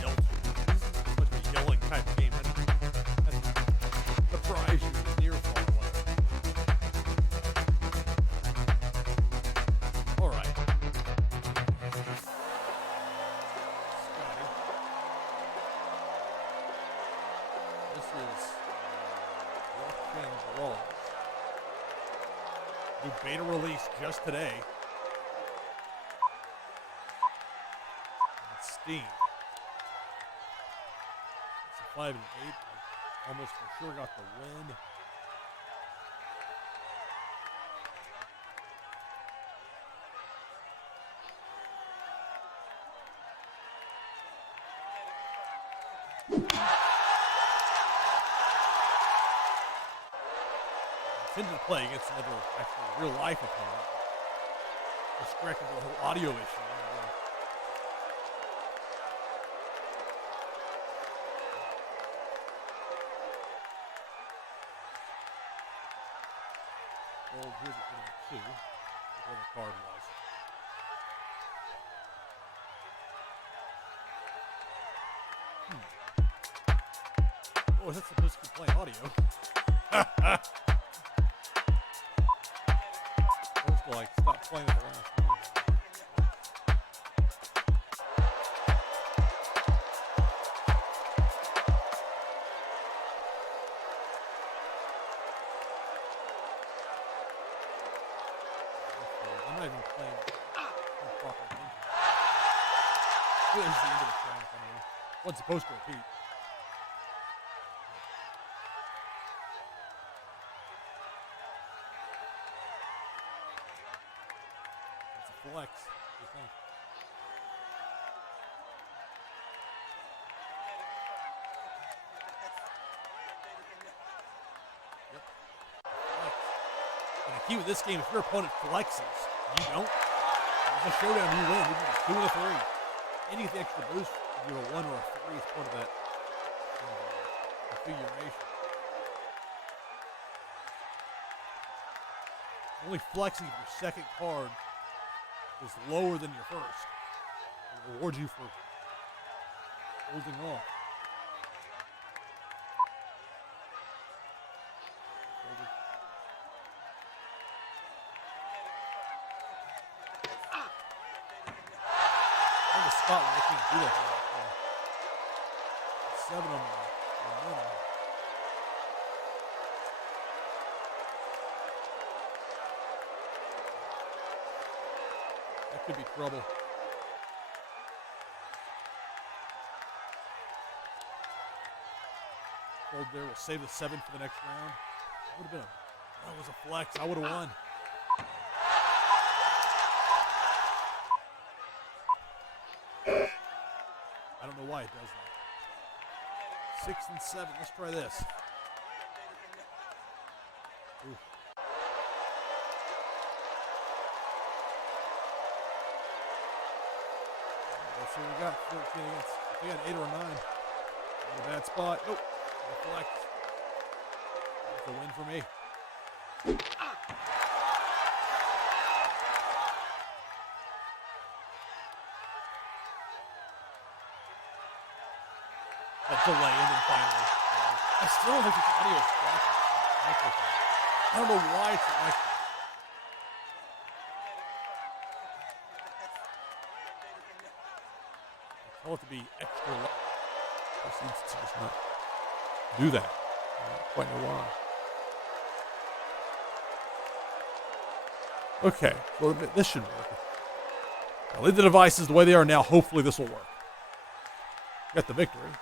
Yell to. This is supposed to be a yelling type of game. That's surprise you near far away. Alright. Scotty. This is Brawlers. New beta release just today. On Steam. It's a 5 and 8. I almost for sure got the win. Intended to play against another actual real life opponent. Distracted the whole audio issue. Well, here's the 2. Where the card was. Oh, is that supposed to be playing audio? Like, stop playing at the last one. I'm not even playing proper attention. This is the end of the track, I mean. Wasn't supposed to repeat. Flex, you think? Yep. Flex. And the key with this game, if your opponent flexes, you don't. It's a showdown, you win. You can just 2 and a 3. And you get the extra boost if you're a 1 or a 3 as part of that configuration. Only flexing if your second card is lower than your first. It rewards you for holding off. I'm in a spot where I can't do that. 7 on my minimum. That could be trouble. Hold there. We'll save the 7 for the next round. That would have been that was a flex. I would have won. I don't know why it does that. 6 and 7. Let's try this. Ooh. Let's see what we got. 14 against. We got 8 or 9. Not a bad spot. Nope. Deflect. That's a win for me. That delay and then finally. I still don't think this audio is flashing. I don't know why it's flashing. I tell it to be extra low. It seems to just not do that. I don't quite know why. Okay, well, this should work. I'll leave the devices the way they are now. Hopefully this will work. Got the victory.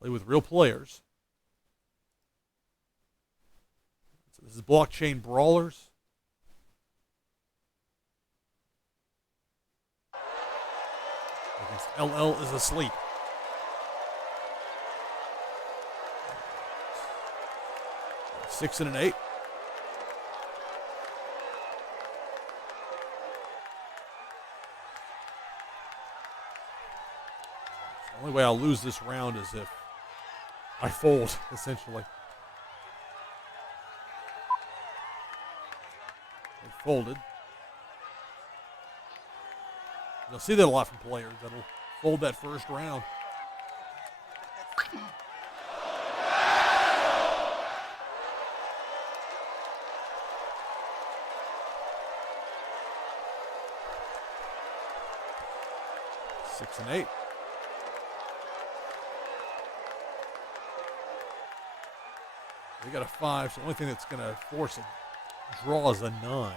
Play with real players. So this is blockchain Brawlers. LL is asleep. Six and an 8. The only way I'll lose this round is if I fold, essentially. They folded. You'll see that a lot from players that'll fold that first round. Six and 8. They got a 5, so the only thing that's going to force a draw is a 9.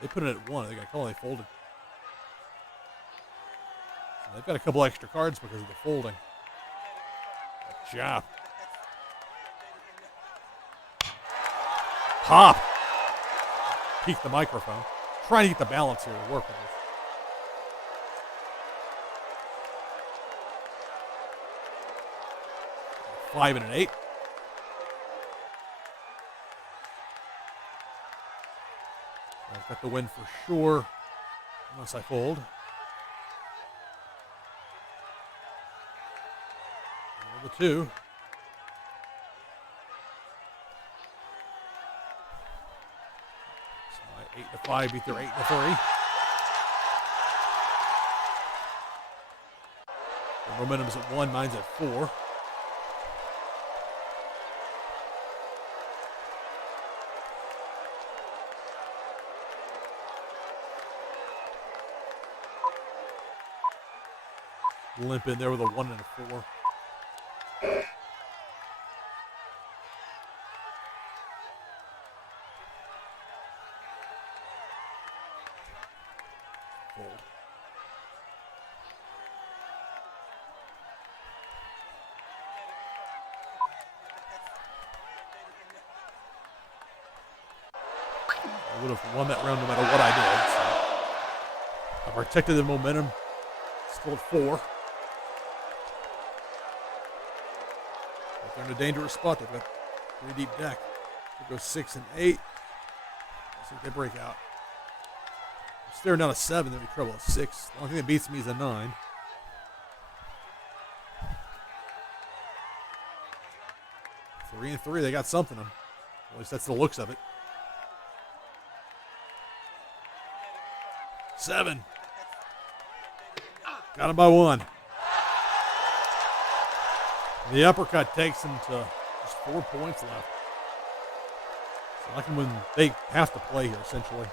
They put it at 1. They got a call. They folded. So they've got a couple extra cards because of the folding. Good job. Pop. Peek the microphone. Trying to get the balance here to work with this. Five and an 8. I've got the win for sure, unless I fold. The 2. So my 8 and a 5 beat their 8 and a 3. The momentum's at 1, mine's at 4. Limp in there with a 1 and a 4. Fold. I would have won that round no matter what I did. So I protected the momentum. Still at 4. They're in a dangerous spot. They've got a pretty deep deck. They go 6 and 8. I think they break out. I'm staring down a 7. They'll be trouble at 6. The only thing that beats me is a 9. 3 and 3. They got something on them. At least that's the looks of it. 7. Got him by 1. The uppercut takes them to just 4 points left. So I can win. They have to play here, essentially.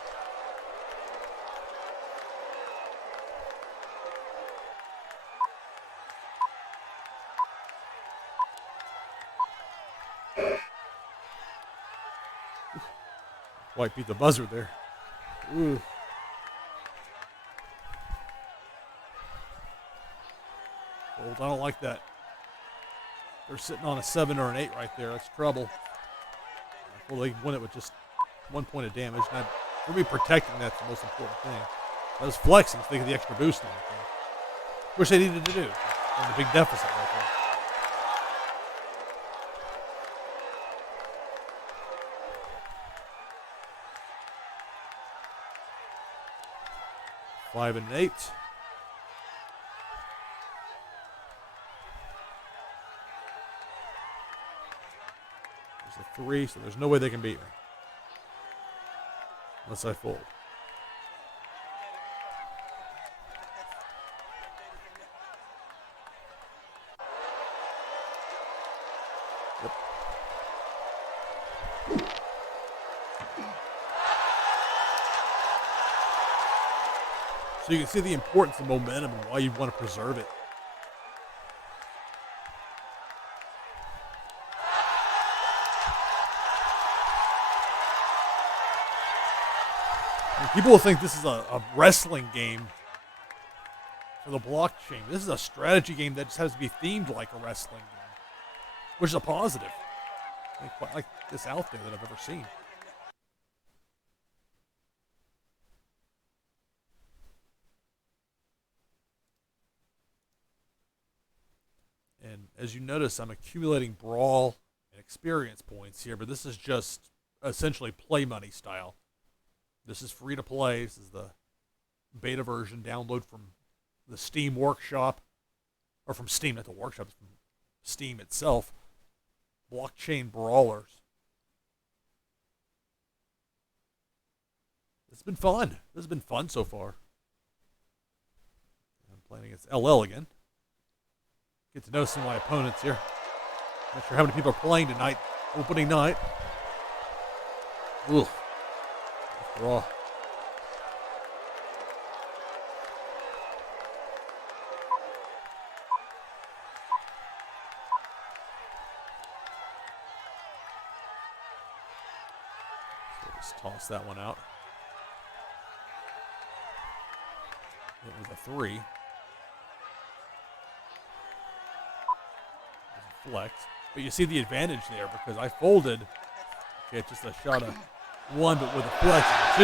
White beat the buzzer there. Ooh. Fold. I don't like that. They're sitting on a 7 or an 8 right there. That's trouble. Well, they win it with just 1 point of damage. Now, for me, protecting that's the most important thing. I was flexing so they get the extra boost on it. Which they needed to do. And a big deficit right there. Five and an 8. There's a 3, so there's no way they can beat me. Unless I fold. Yep. So you can see the importance of momentum and why you want to preserve it. And people will think this is a wrestling game for the blockchain. This is a strategy game that just has to be themed like a wrestling game, which is a positive. I quite like this out there that I've ever seen. And as you notice, I'm accumulating brawl and experience points here, but this is just essentially play money style. This is free to play. This is the beta version. Download from the Steam Workshop, or from Steam, not the Workshop, it's from Steam itself. Blockchain Brawlers. It's been fun. This has been fun so far. I'm playing against LL again. Get to know some of my opponents here. Not sure how many people are playing tonight. Opening night. Ugh. Draw. So just toss that one out. It was a 3. Flex. But you see the advantage there because I folded. Okay, it's just a shot of 1, but with a flex of 2.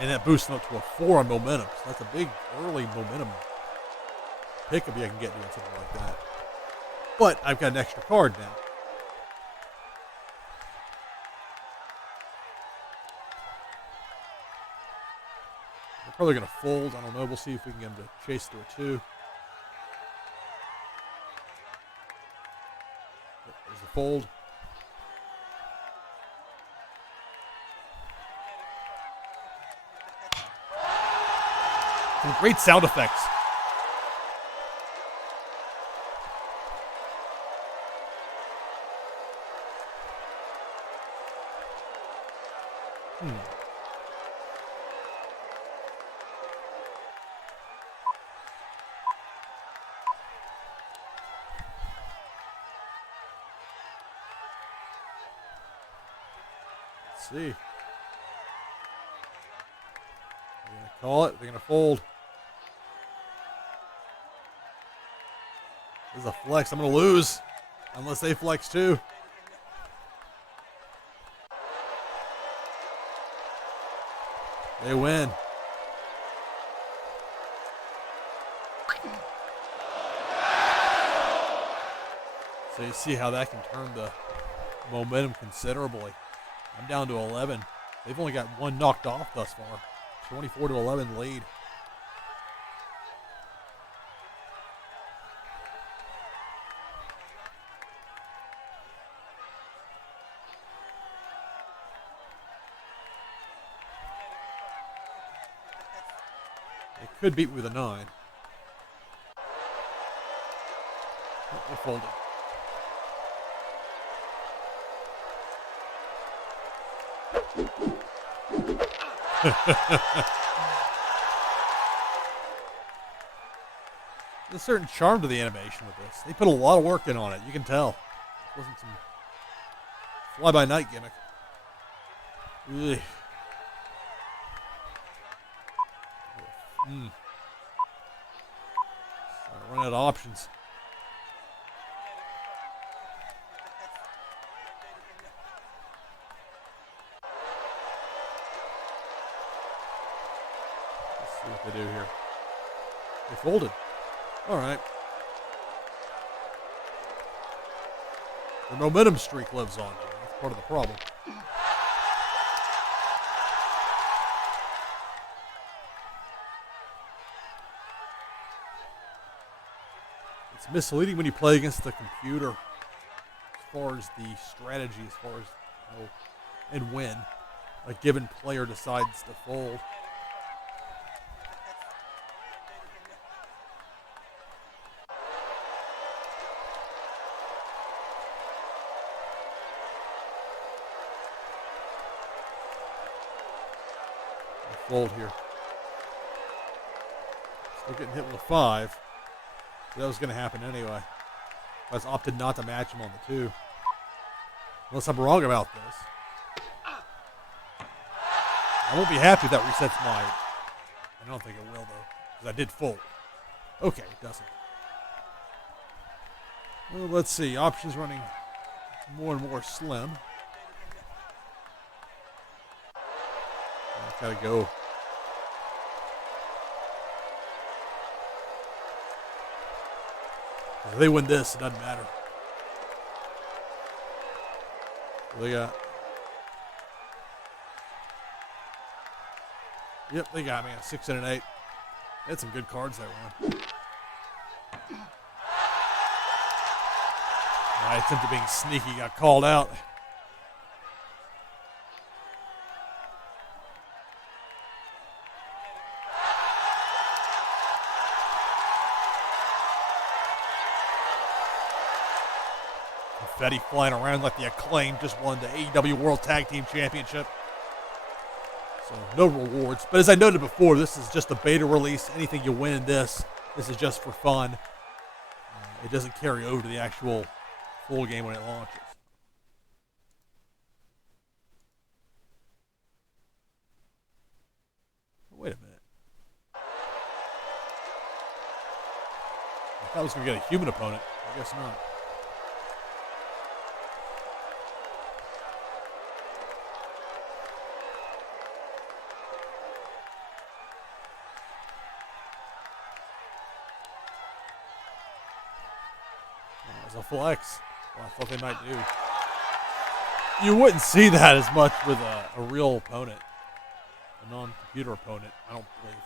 And that boosts them up to a 4 on momentum. So that's a big early momentum pickup you can get doing something like that. But I've got an extra card now. They're probably going to fold. I don't know. We'll see if we can get them to chase through a 2. There's the fold. Some great sound effects. See. They're going to call it. They're going to fold. This is a flex. I'm going to lose. Unless they flex too. They win. So you see how that can turn the momentum considerably. I'm down to 11. They've only got 1 knocked off thus far. 24-11 lead. They could beat with a 9. Oh, they folded. There's a certain charm to the animation with this. They put a lot of work in on it. You can tell. It wasn't some fly-by-night gimmick. Ugh. Starting to run out of options. See what they do here. They folded. All right. The momentum streak lives on. That's part of the problem. It's misleading when you play against the computer as far as the strategy, as far as and when a given player decides to fold. Fold here. Still getting hit with a 5. That was going to happen anyway. I was opted not to match him on the 2. Unless I'm wrong about this. I won't be happy if that resets my... I don't think it will, though. Because I did fold. Okay, it doesn't. Well, let's see. Options running more and more slim. I've got to go. If they win this, it doesn't matter. What they got? Yep, they got me a 6 and an 8. They had some good cards that round. I attempted being sneaky, got called out. Confetti flying around like the Acclaim just won the AEW World Tag Team Championship. So no rewards. But as I noted before, this is just a beta release. Anything you win in this is just for fun. It doesn't carry over to the actual full game when it launches. Wait a minute. I thought I was going to get a human opponent. I guess not. As a flex. Well, I thought they might do. You wouldn't see that as much with a real opponent. A non-computer opponent, I don't believe.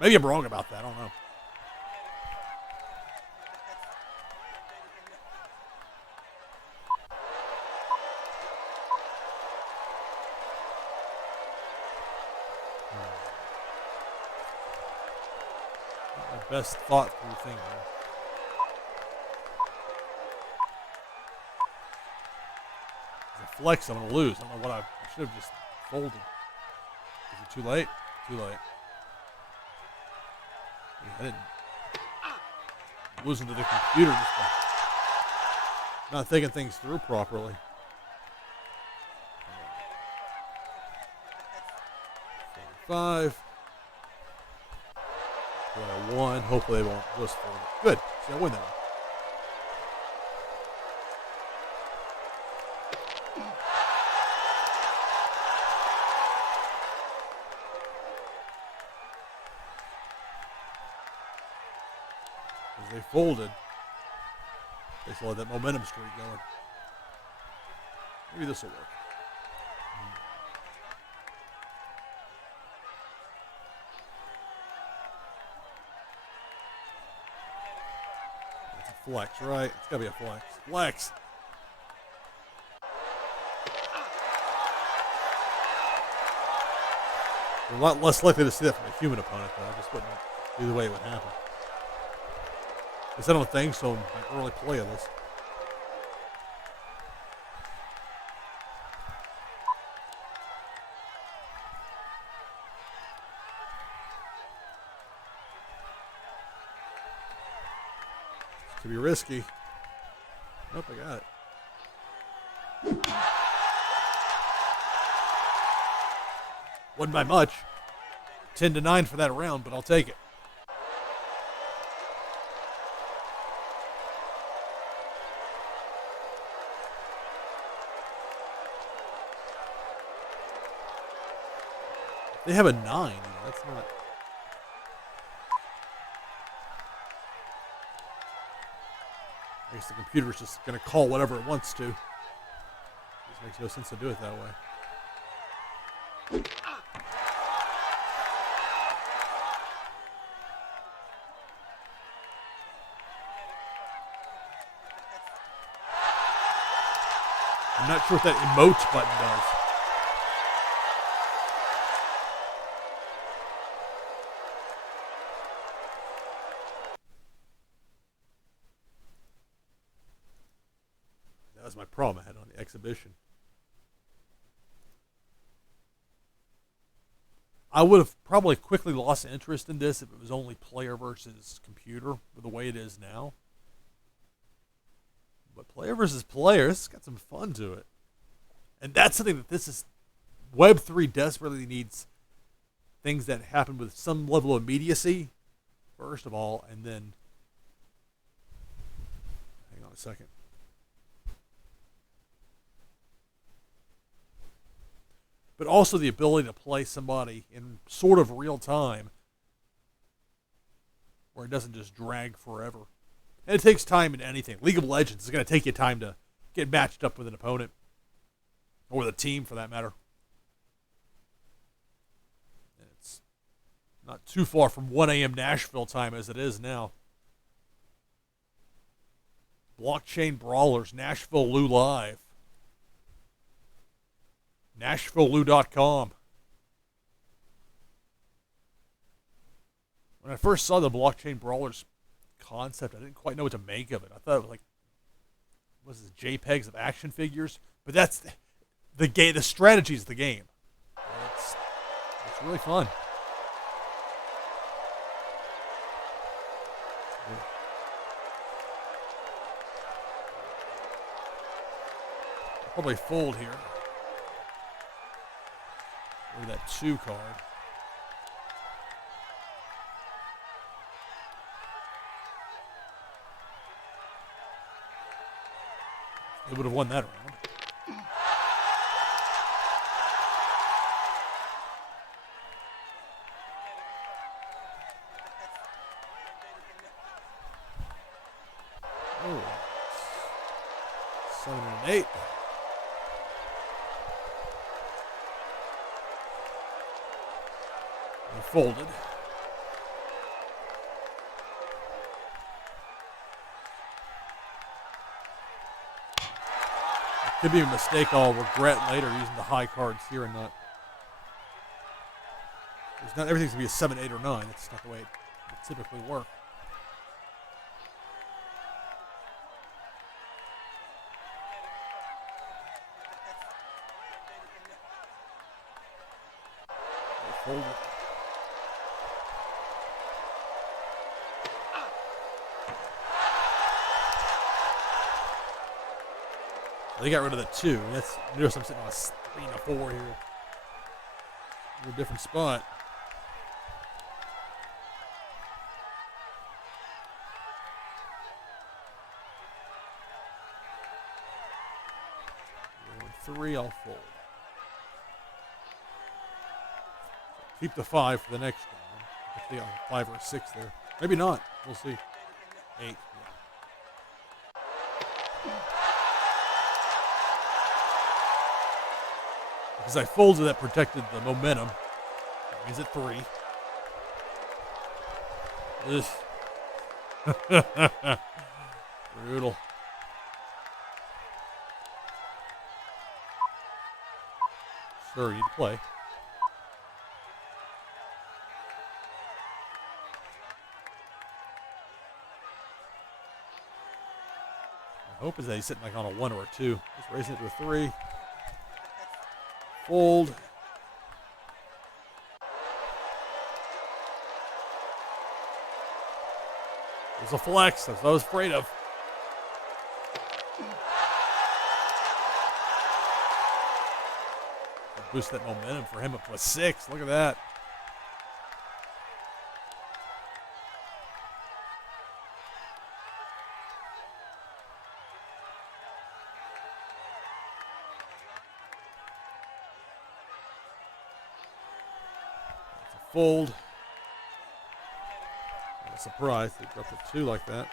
Maybe I'm wrong about that, I don't know. Not my best thought through thing here. Flex, I'm going to lose. I don't know what I should have just folded. Is it too late? Too late. I didn't. I'm losing to the computer just by not thinking things through properly. 5. Play a 1. Hopefully they won't just fold it. Good. See, I win that one. They folded. They still had that momentum streak going. Maybe this will work. It's a flex, right? It's got to be a flex. Flex! We're a lot less likely to see that from a human opponent, though. I just wouldn't be the way it would happen. I don't think so in my early play of this. This could be risky. Nope, I got it. Wasn't by much. 10-9 for that round, but I'll take it. They have a 9. That's not. I guess the computer's just going to call whatever it wants to. It just makes no sense to do it that way. I'm not sure what that emote button does. That was my problem I had on the exhibition. I would have probably quickly lost interest in this if it was only player versus computer, with the way it is now. But player versus player, it's got some fun to it. And that's something that this is, Web3 desperately needs things that happen with some level of immediacy, first of all, and then, hang on a second. But also the ability to play somebody in sort of real time where it doesn't just drag forever. And it takes time in anything. League of Legends is going to take you time to get matched up with an opponent. Or with a team, for that matter. And it's not too far from 1 a.m. Nashville time as it is now. Blockchain Brawlers, NashvilleLou Live. NashvilleLou.com. When I first saw the Blockchain Brawlers concept, I didn't quite know what to make of it. I thought it was like, what is this, JPEGs of action figures? But that's the game. The strategy is the game. It's really fun. I'll probably fold here. Or that 2 card. They would have won that round. Oh, 7 and 8. They folded. Could be a mistake I'll regret later using the high cards here and not. There's not everything's gonna be a 7, 8, or 9. That's not the way it typically works. Hold it. They got rid of the 2. That's notice I'm sitting on a 3 and a 4 here. In a different spot. Going 3, I'll fold. Keep the 5 for the next round. I think 5 or 6 there. Maybe not. We'll see. 8. Yeah. Because I folded, that protected the momentum. That means at 3. Brutal. Sure, you'd play. My hope is that he's sitting like on a 1 or a 2. Just raising it to a 3. Fold. There's a flex. That's what I was afraid of. Boost that momentum for him up to a 6. Look at that. Fold. Not a surprise they dropped a 2 like that.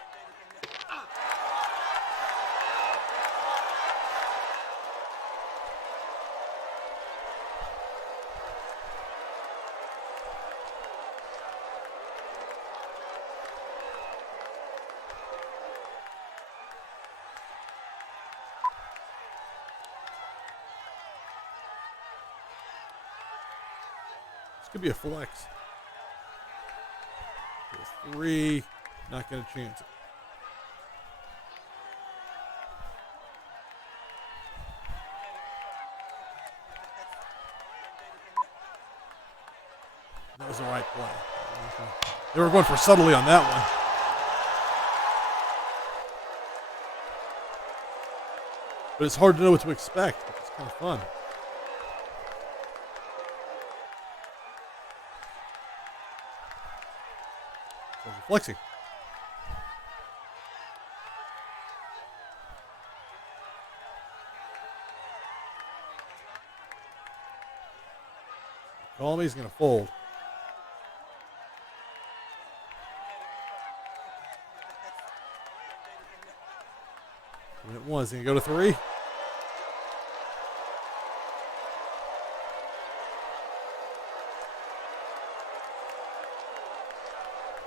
This could be a flex. 3, not going to chance it. That was the right play. They were going for subtly on that one. But it's hard to know what to expect. It's kind of fun. Flexing. Call me, he's going to fold. 1. Is he going to go to 3?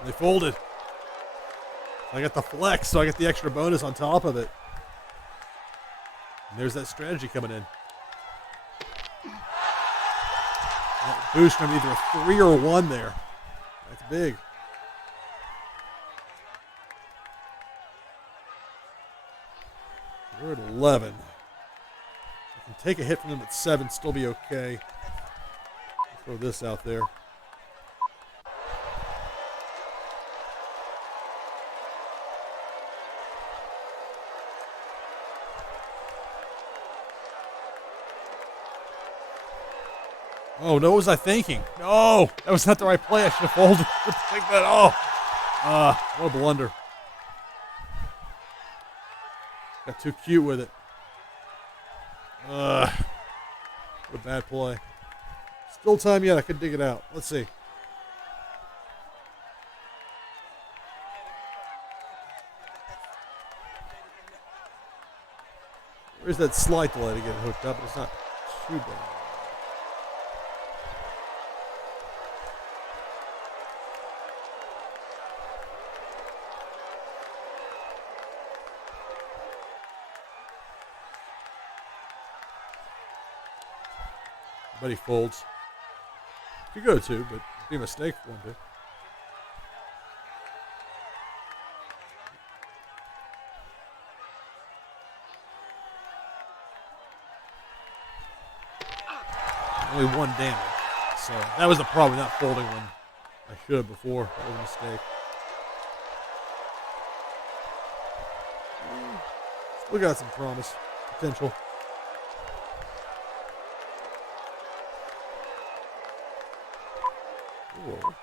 They folded. I got the flex, so I get the extra bonus on top of it. And there's that strategy coming in. That boost from either a 3 or a 1 there. That's big. We're at 11. I can take a hit from them at 7, still be okay. I'll throw this out there. Oh, no, what was I thinking? No, that was not the right play. I should have folded. Take that. Oh, what a blunder. Got too cute with it. What a bad play. Still time yet. I could dig it out. Let's see. There's that slight delay to get it hooked up, but it's not too bad. But he folds. Could go to, but it'd be a mistake for him to. Only 1 damage. So that was the problem, not folding when I should have before. That was a mistake. Still got some promise, potential. Whoa.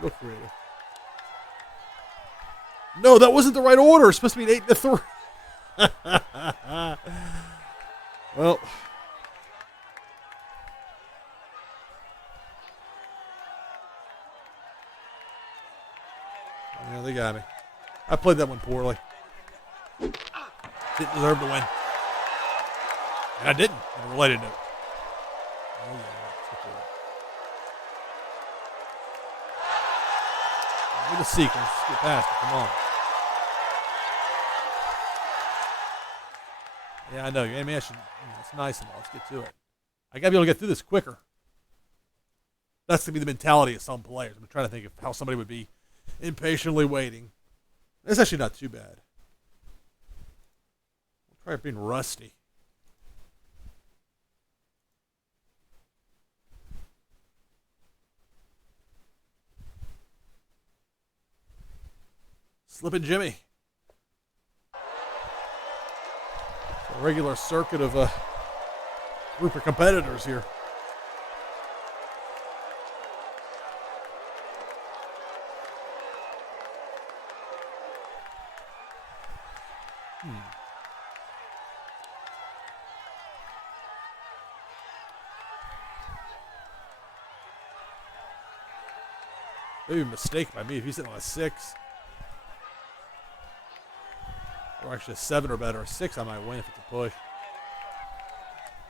Real creative. No, that wasn't the right order. It's supposed to be an 8 to 3. Well. Yeah, they got me. I played that one poorly. Didn't deserve to win. And I didn't. On a related note. Oh, yeah. Look at the sequence. Let's get past it. Come on. Yeah, I know. Your animation, it's nice and all. Let's get to it. I got to be able to get through this quicker. That's going to be the mentality of some players. I'm trying to think of how somebody would be impatiently waiting. It's actually not too bad. I'll try being rusty. Slippin' Jimmy. A regular circuit of a group of competitors here. Maybe a mistake by me if he's sitting on a 6. Or actually a 7 or better. A 6 I might win if it's a push.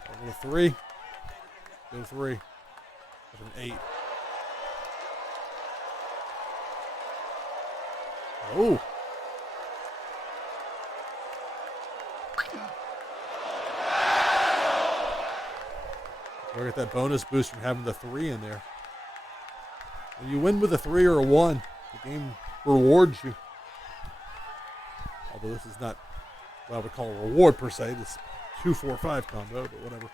A little 3. Go to 3. That's an 8. Oh. I get that bonus boost from having the 3 in there. When you win with a 3 or a 1, the game rewards you. Although this is not what I would call a reward per se. This 2-4-5 combo, but whatever.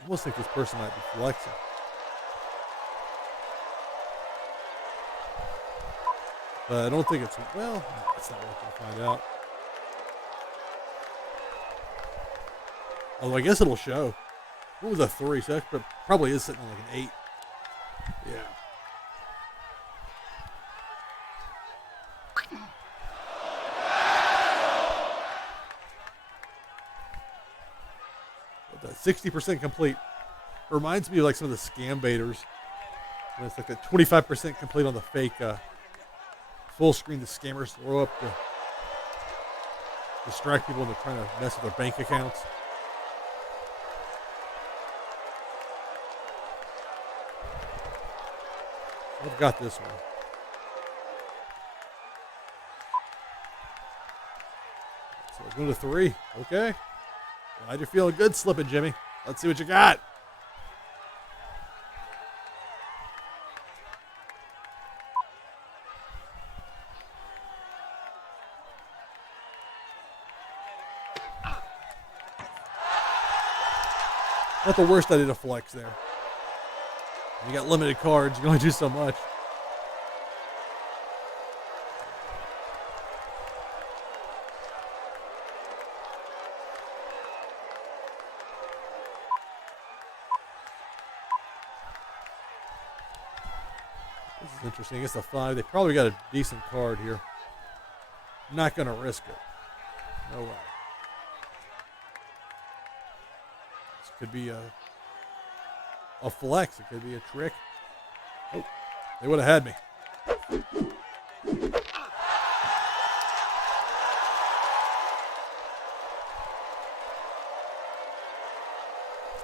I almost think this person might be flexing. But I don't think it's, well, no, it's not worth it to find out. Although I guess it'll show. What was a 3? So that probably is sitting on like an 8. Yeah. What that 60% complete. Reminds me of like some of the scam baiters. And it's like that 25% complete on the fake full screen the scammers throw up to distract people when they're trying to mess with their bank accounts. I've got this one. So let's go to 3. Okay. Glad you're feeling good slipping, Jimmy. Let's see what you got. Not the worst idea to flex there. You got limited cards. You can only do so much. This is interesting. I guess the 5. They probably got a decent card here. I'm not going to risk it. No way. This could be a flex. It could be a trick. Oh, they would have had me.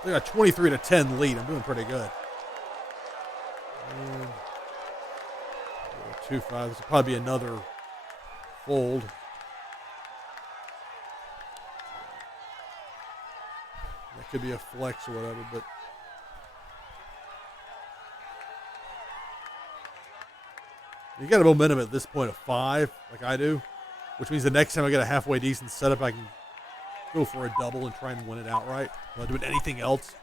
They got 23-10 lead. I'm doing pretty good. 2-5. This will probably be another fold. That could be a flex or whatever, but you got a momentum at this point of 5, like I do, which means the next time I get a halfway decent setup, I can go for a double and try and win it outright. I'm not doing anything else.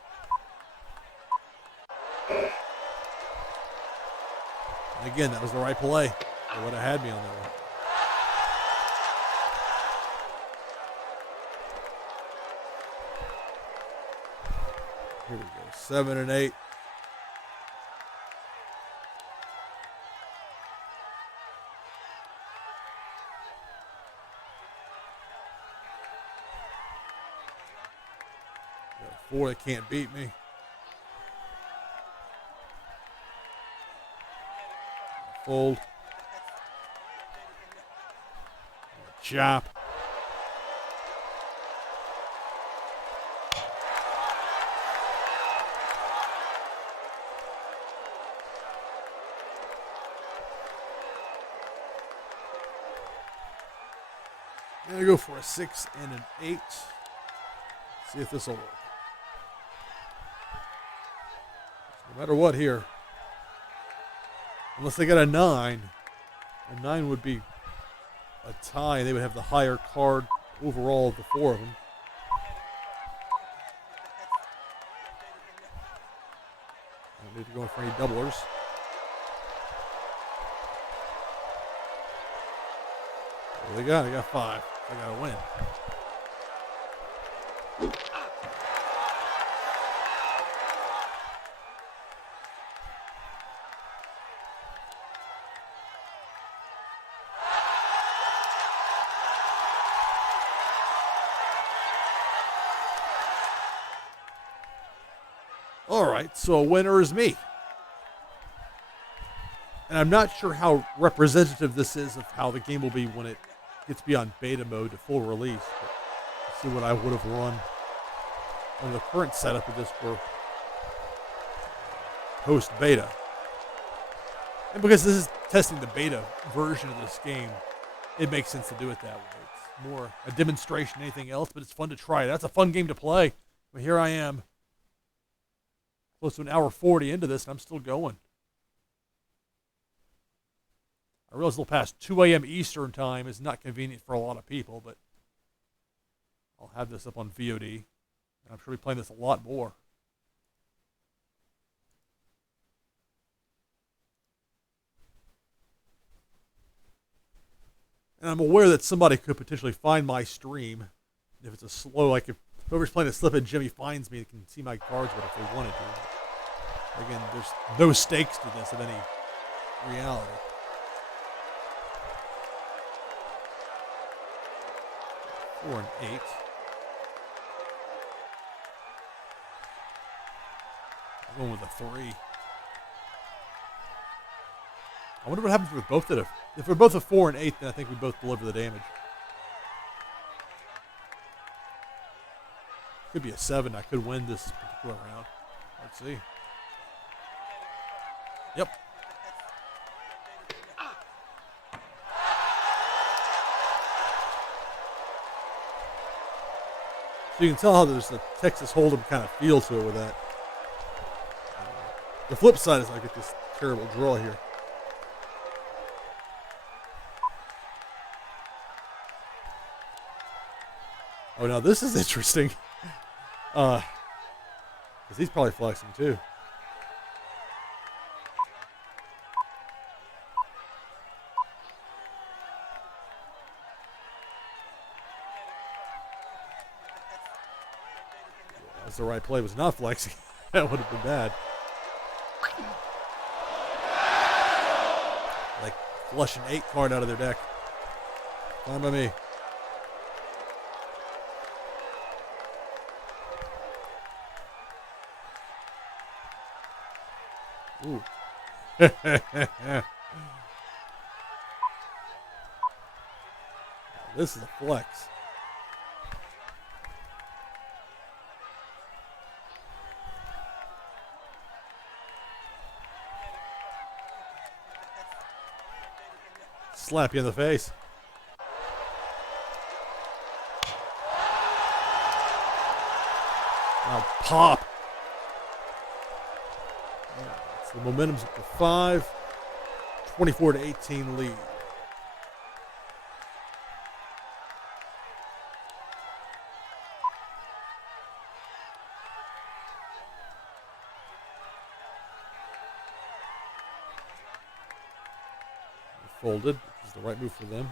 And again, that was the right play. They would have had me on that one. Here we go. 7 and 8. Got a 4 that can't beat me. Fold. Chop. I'm going to go for a 6 and an 8. See if this will work. No matter what here. Unless they got a 9. A 9 would be a tie. They would have the higher card overall of the 4 of them. I don't need to go for any doublers. What do they got? They got 5. I got to win. All right, so a winner is me. And I'm not sure how representative this is of how the game will be when it gets beyond beta mode to full release. But let's see what I would have run on the current setup of this for post-beta. And because this is testing the beta version of this game, it makes sense to do it that way. It's more a demonstration than anything else, but it's fun to try. That's a fun game to play. But here I am, close to an hour 40 into this, and I'm still going. I realize a little past 2 a.m. Eastern time is not convenient for a lot of people, but I'll have this up on VOD, and I'm sure we'll be playing this a lot more. And I'm aware that somebody could potentially find my stream. If it's a slow, like if whoever's playing a slip and Jimmy finds me, they can see my cards if they wanted to. Again, there's no stakes to this of any reality. Four and 8. Going with a 3. I wonder what happens with both of them. If we're both a 4 and 8, then I think we both deliver the damage. Could be a 7. I could win this particular round. Let's see. Yep. So you can tell how there's a Texas Hold'em kind of feel to it with that. The flip side is I get this terrible draw here. Oh, now this is interesting. Because he's probably flexing too. That's the right play. Was not flexing. That would have been bad. Like flush an 8 card out of their deck. Fine by me. Ooh. This is a flex. Slap you in the face. Now pop. So the momentum's up to 5. 24-18 lead. Folded, which is the right move for them.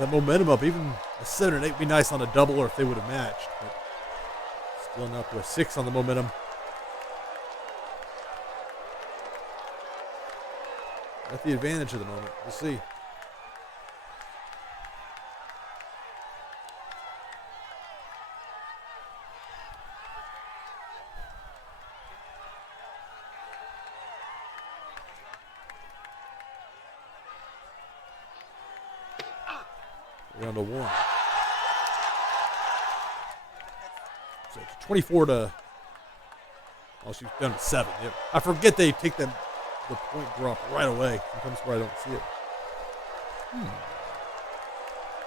That momentum up, even a 7 and 8 would be nice on a double or if they would have matched. But still not to a 6 on the momentum. Got the advantage of the moment. We'll see. Down to 1. So it's 24 to. Oh, she's down to 7. Yeah. I forget they take the point drop right away. Sometimes where I don't see it.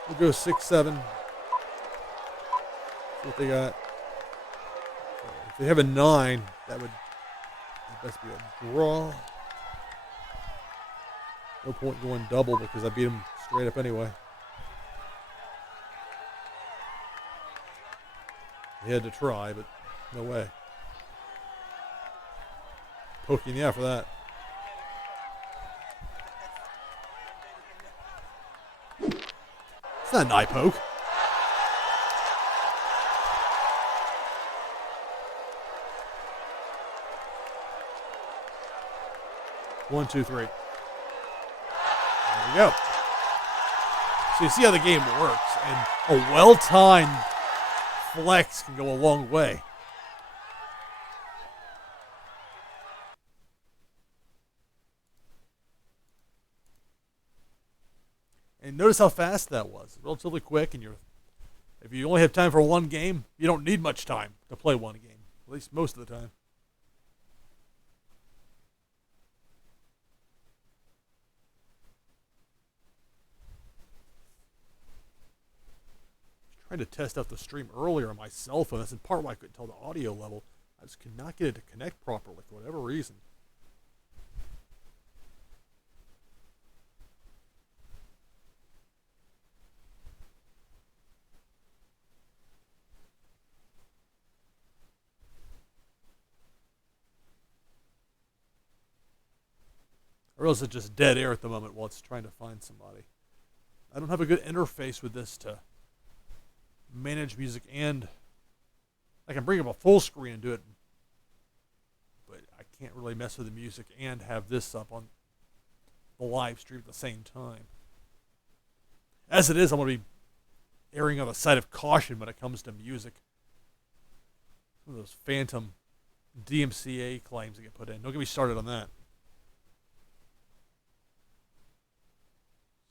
We'll go 6, 7. See what they got. If they have a 9, that would best be a draw. No point going double because I beat them straight up anyway. He had to try, but no way. Poking the eye for that. It's not an eye poke. One, two, three. There we go. So you see how the game works, and a well-timed flex can go a long way. And notice how fast that was. Relatively quick, and if you only have time for one game, you don't need much time to play one game. At least most of the time. Trying to test out the stream earlier on my cell phone. That's in part why I couldn't tell the audio level. I just could not get it to connect properly for whatever reason. I realize it's just dead air at the moment while it's trying to find somebody. I don't have a good interface with this to manage music, and I can bring up a full screen and do it, but I can't really mess with the music and have this up on the live stream at the same time. As it is, I'm going to be erring on the side of caution when it comes to music. Some of those phantom DMCA claims that get put in. Don't get me started on that.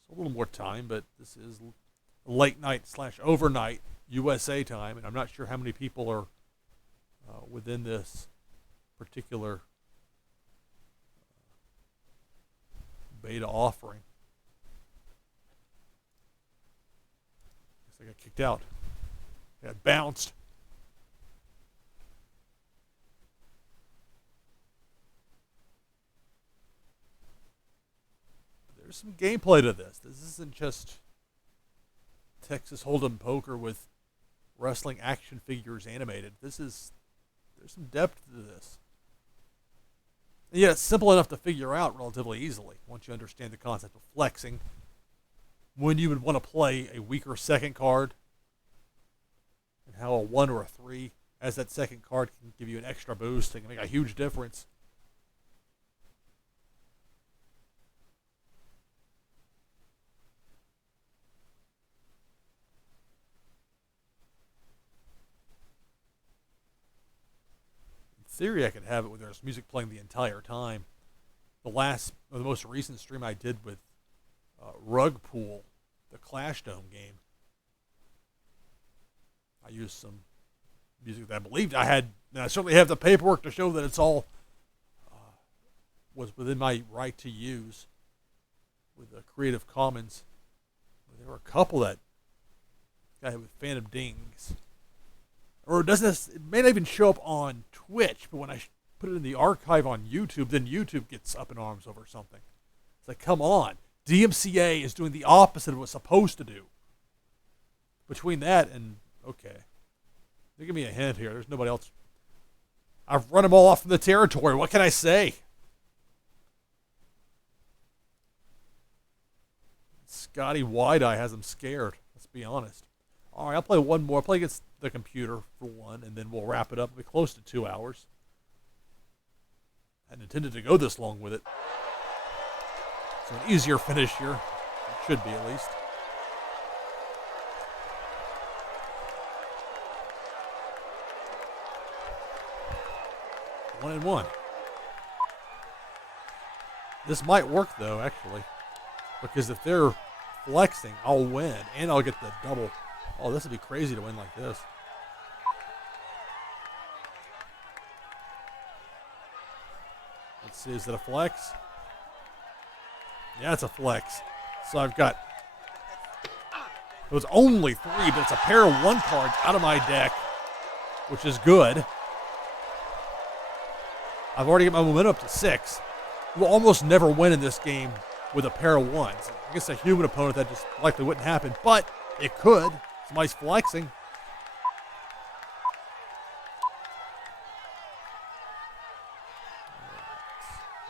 It's a little more time, but this is late night / overnight USA time, and I'm not sure how many people are within this particular beta offering. Guess I got kicked out. I got bounced. There's some gameplay to this. This isn't just Texas Hold'em poker with wrestling action figures animated. There's some depth to this. And yet it's simple enough to figure out relatively easily once you understand the concept of flexing. When you would want to play a weaker second card, and how a 1 or a 3 as that second card can give you an extra boost. It can make a huge difference. Theory, I could have it where there's music playing the entire time. The most recent stream I did with Rug Pool, the Clash Dome game, I used some music that I believed I had, and I certainly have the paperwork to show that it's all was within my right to use with the Creative Commons. But there were a couple that got hit with phantom dings. Or it may not even show up on Twitch, but when I put it in the archive on YouTube, then YouTube gets up in arms over something. It's like, come on. DMCA is doing the opposite of what it's supposed to do. Between that and, okay. They give me a hint here. There's nobody else. I've run them all off from the territory. What can I say? Scotty Wide-Eye has them scared. Let's be honest. All right, I'll play one more. I'll play against the computer for one, and then we'll wrap it up. It'll be close to 2 hours. I hadn't intended to go this long with it. So an easier finish here. It should be, at least. One and one. This might work, though, actually. Because if they're flexing, I'll win, and I'll get the double. Oh, this would be crazy to win like this. Let's see, is it a flex? Yeah, it's a flex. So I've got, it was only 3, but it's a pair of 1 cards out of my deck, which is good. I've already got my momentum up to 6. We'll almost never win in this game with a pair of 1s. I guess a human opponent, that just likely wouldn't happen, but it could. Somebody's flexing.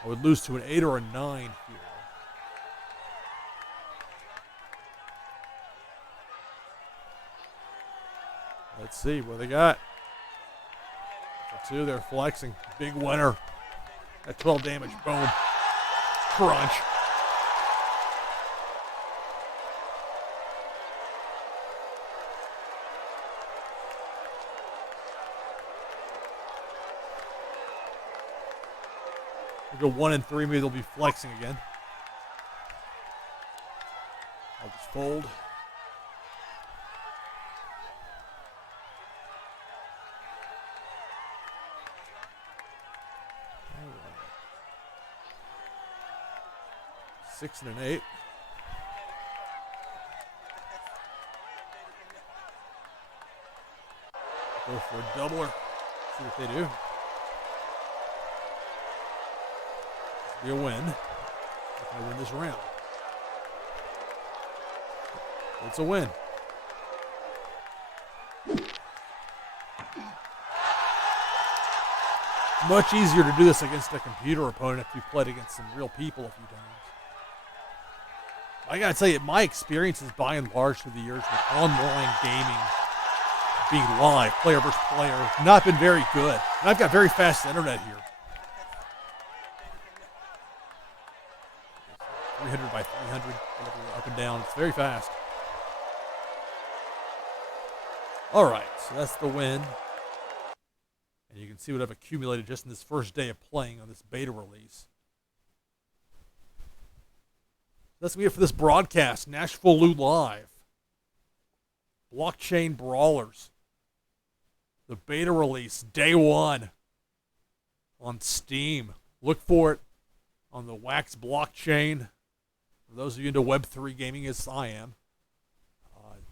I would lose to an 8 or a 9 here. Let's see what they got. For 2, they're flexing. Big winner. At 12 damage. Boom. Crunch. We'll go 1 and 3. Maybe they'll be flexing again. I'll just fold. All right. 6 and an 8. Go for a doubler. See what they do. Be a win if I win this round. It's a win. Much easier to do this against a computer opponent if you played against some real people a few times. I gotta tell you, my experiences by and large through the years with online gaming, being live, player versus player, have not been very good. And I've got very fast internet here. 300 by 300, up and down. It's very fast. All right, so that's the win. And you can see what I've accumulated just in this first day of playing on this beta release. That's going to be it for this broadcast. NashvilleLou Live. Blockchain Brawlers. The beta release, day one. On Steam. Look for it on the Wax blockchain. For those of you into Web3 gaming, as I am,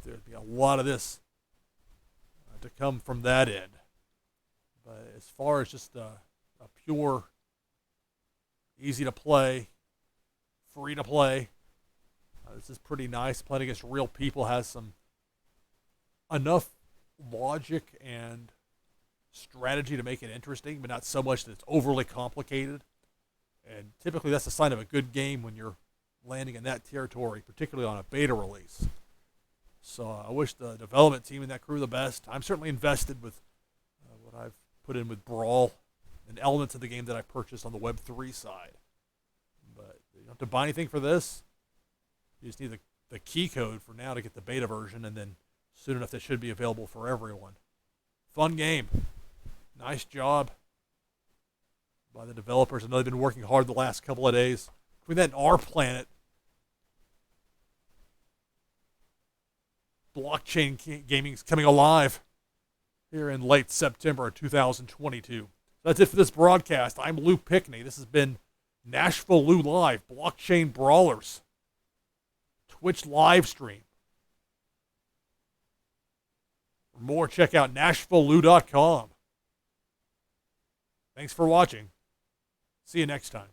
there'd be a lot of this to come from that end. But as far as just a pure, easy to play, free to play, this is pretty nice. Playing against real people has some enough logic and strategy to make it interesting, but not so much that it's overly complicated. And typically that's a sign of a good game when you're landing in that territory, particularly on a beta release. So I wish the development team and that crew the best. I'm certainly invested with what I've put in with Brawl and elements of the game that I purchased on the Web3 side. But you don't have to buy anything for this. You just need the key code for now to get the beta version, and then soon enough that should be available for everyone. Fun game. Nice job by the developers. I know they've been working hard the last couple of days. Between that and Our Planet, blockchain gaming is coming alive here in late September of 2022. That's it for this broadcast. I'm Lou Pickney. This has been NashvilleLou Live, Blockchain Brawlers, Twitch live stream. For more, check out NashvilleLou.com. Thanks for watching. See you next time.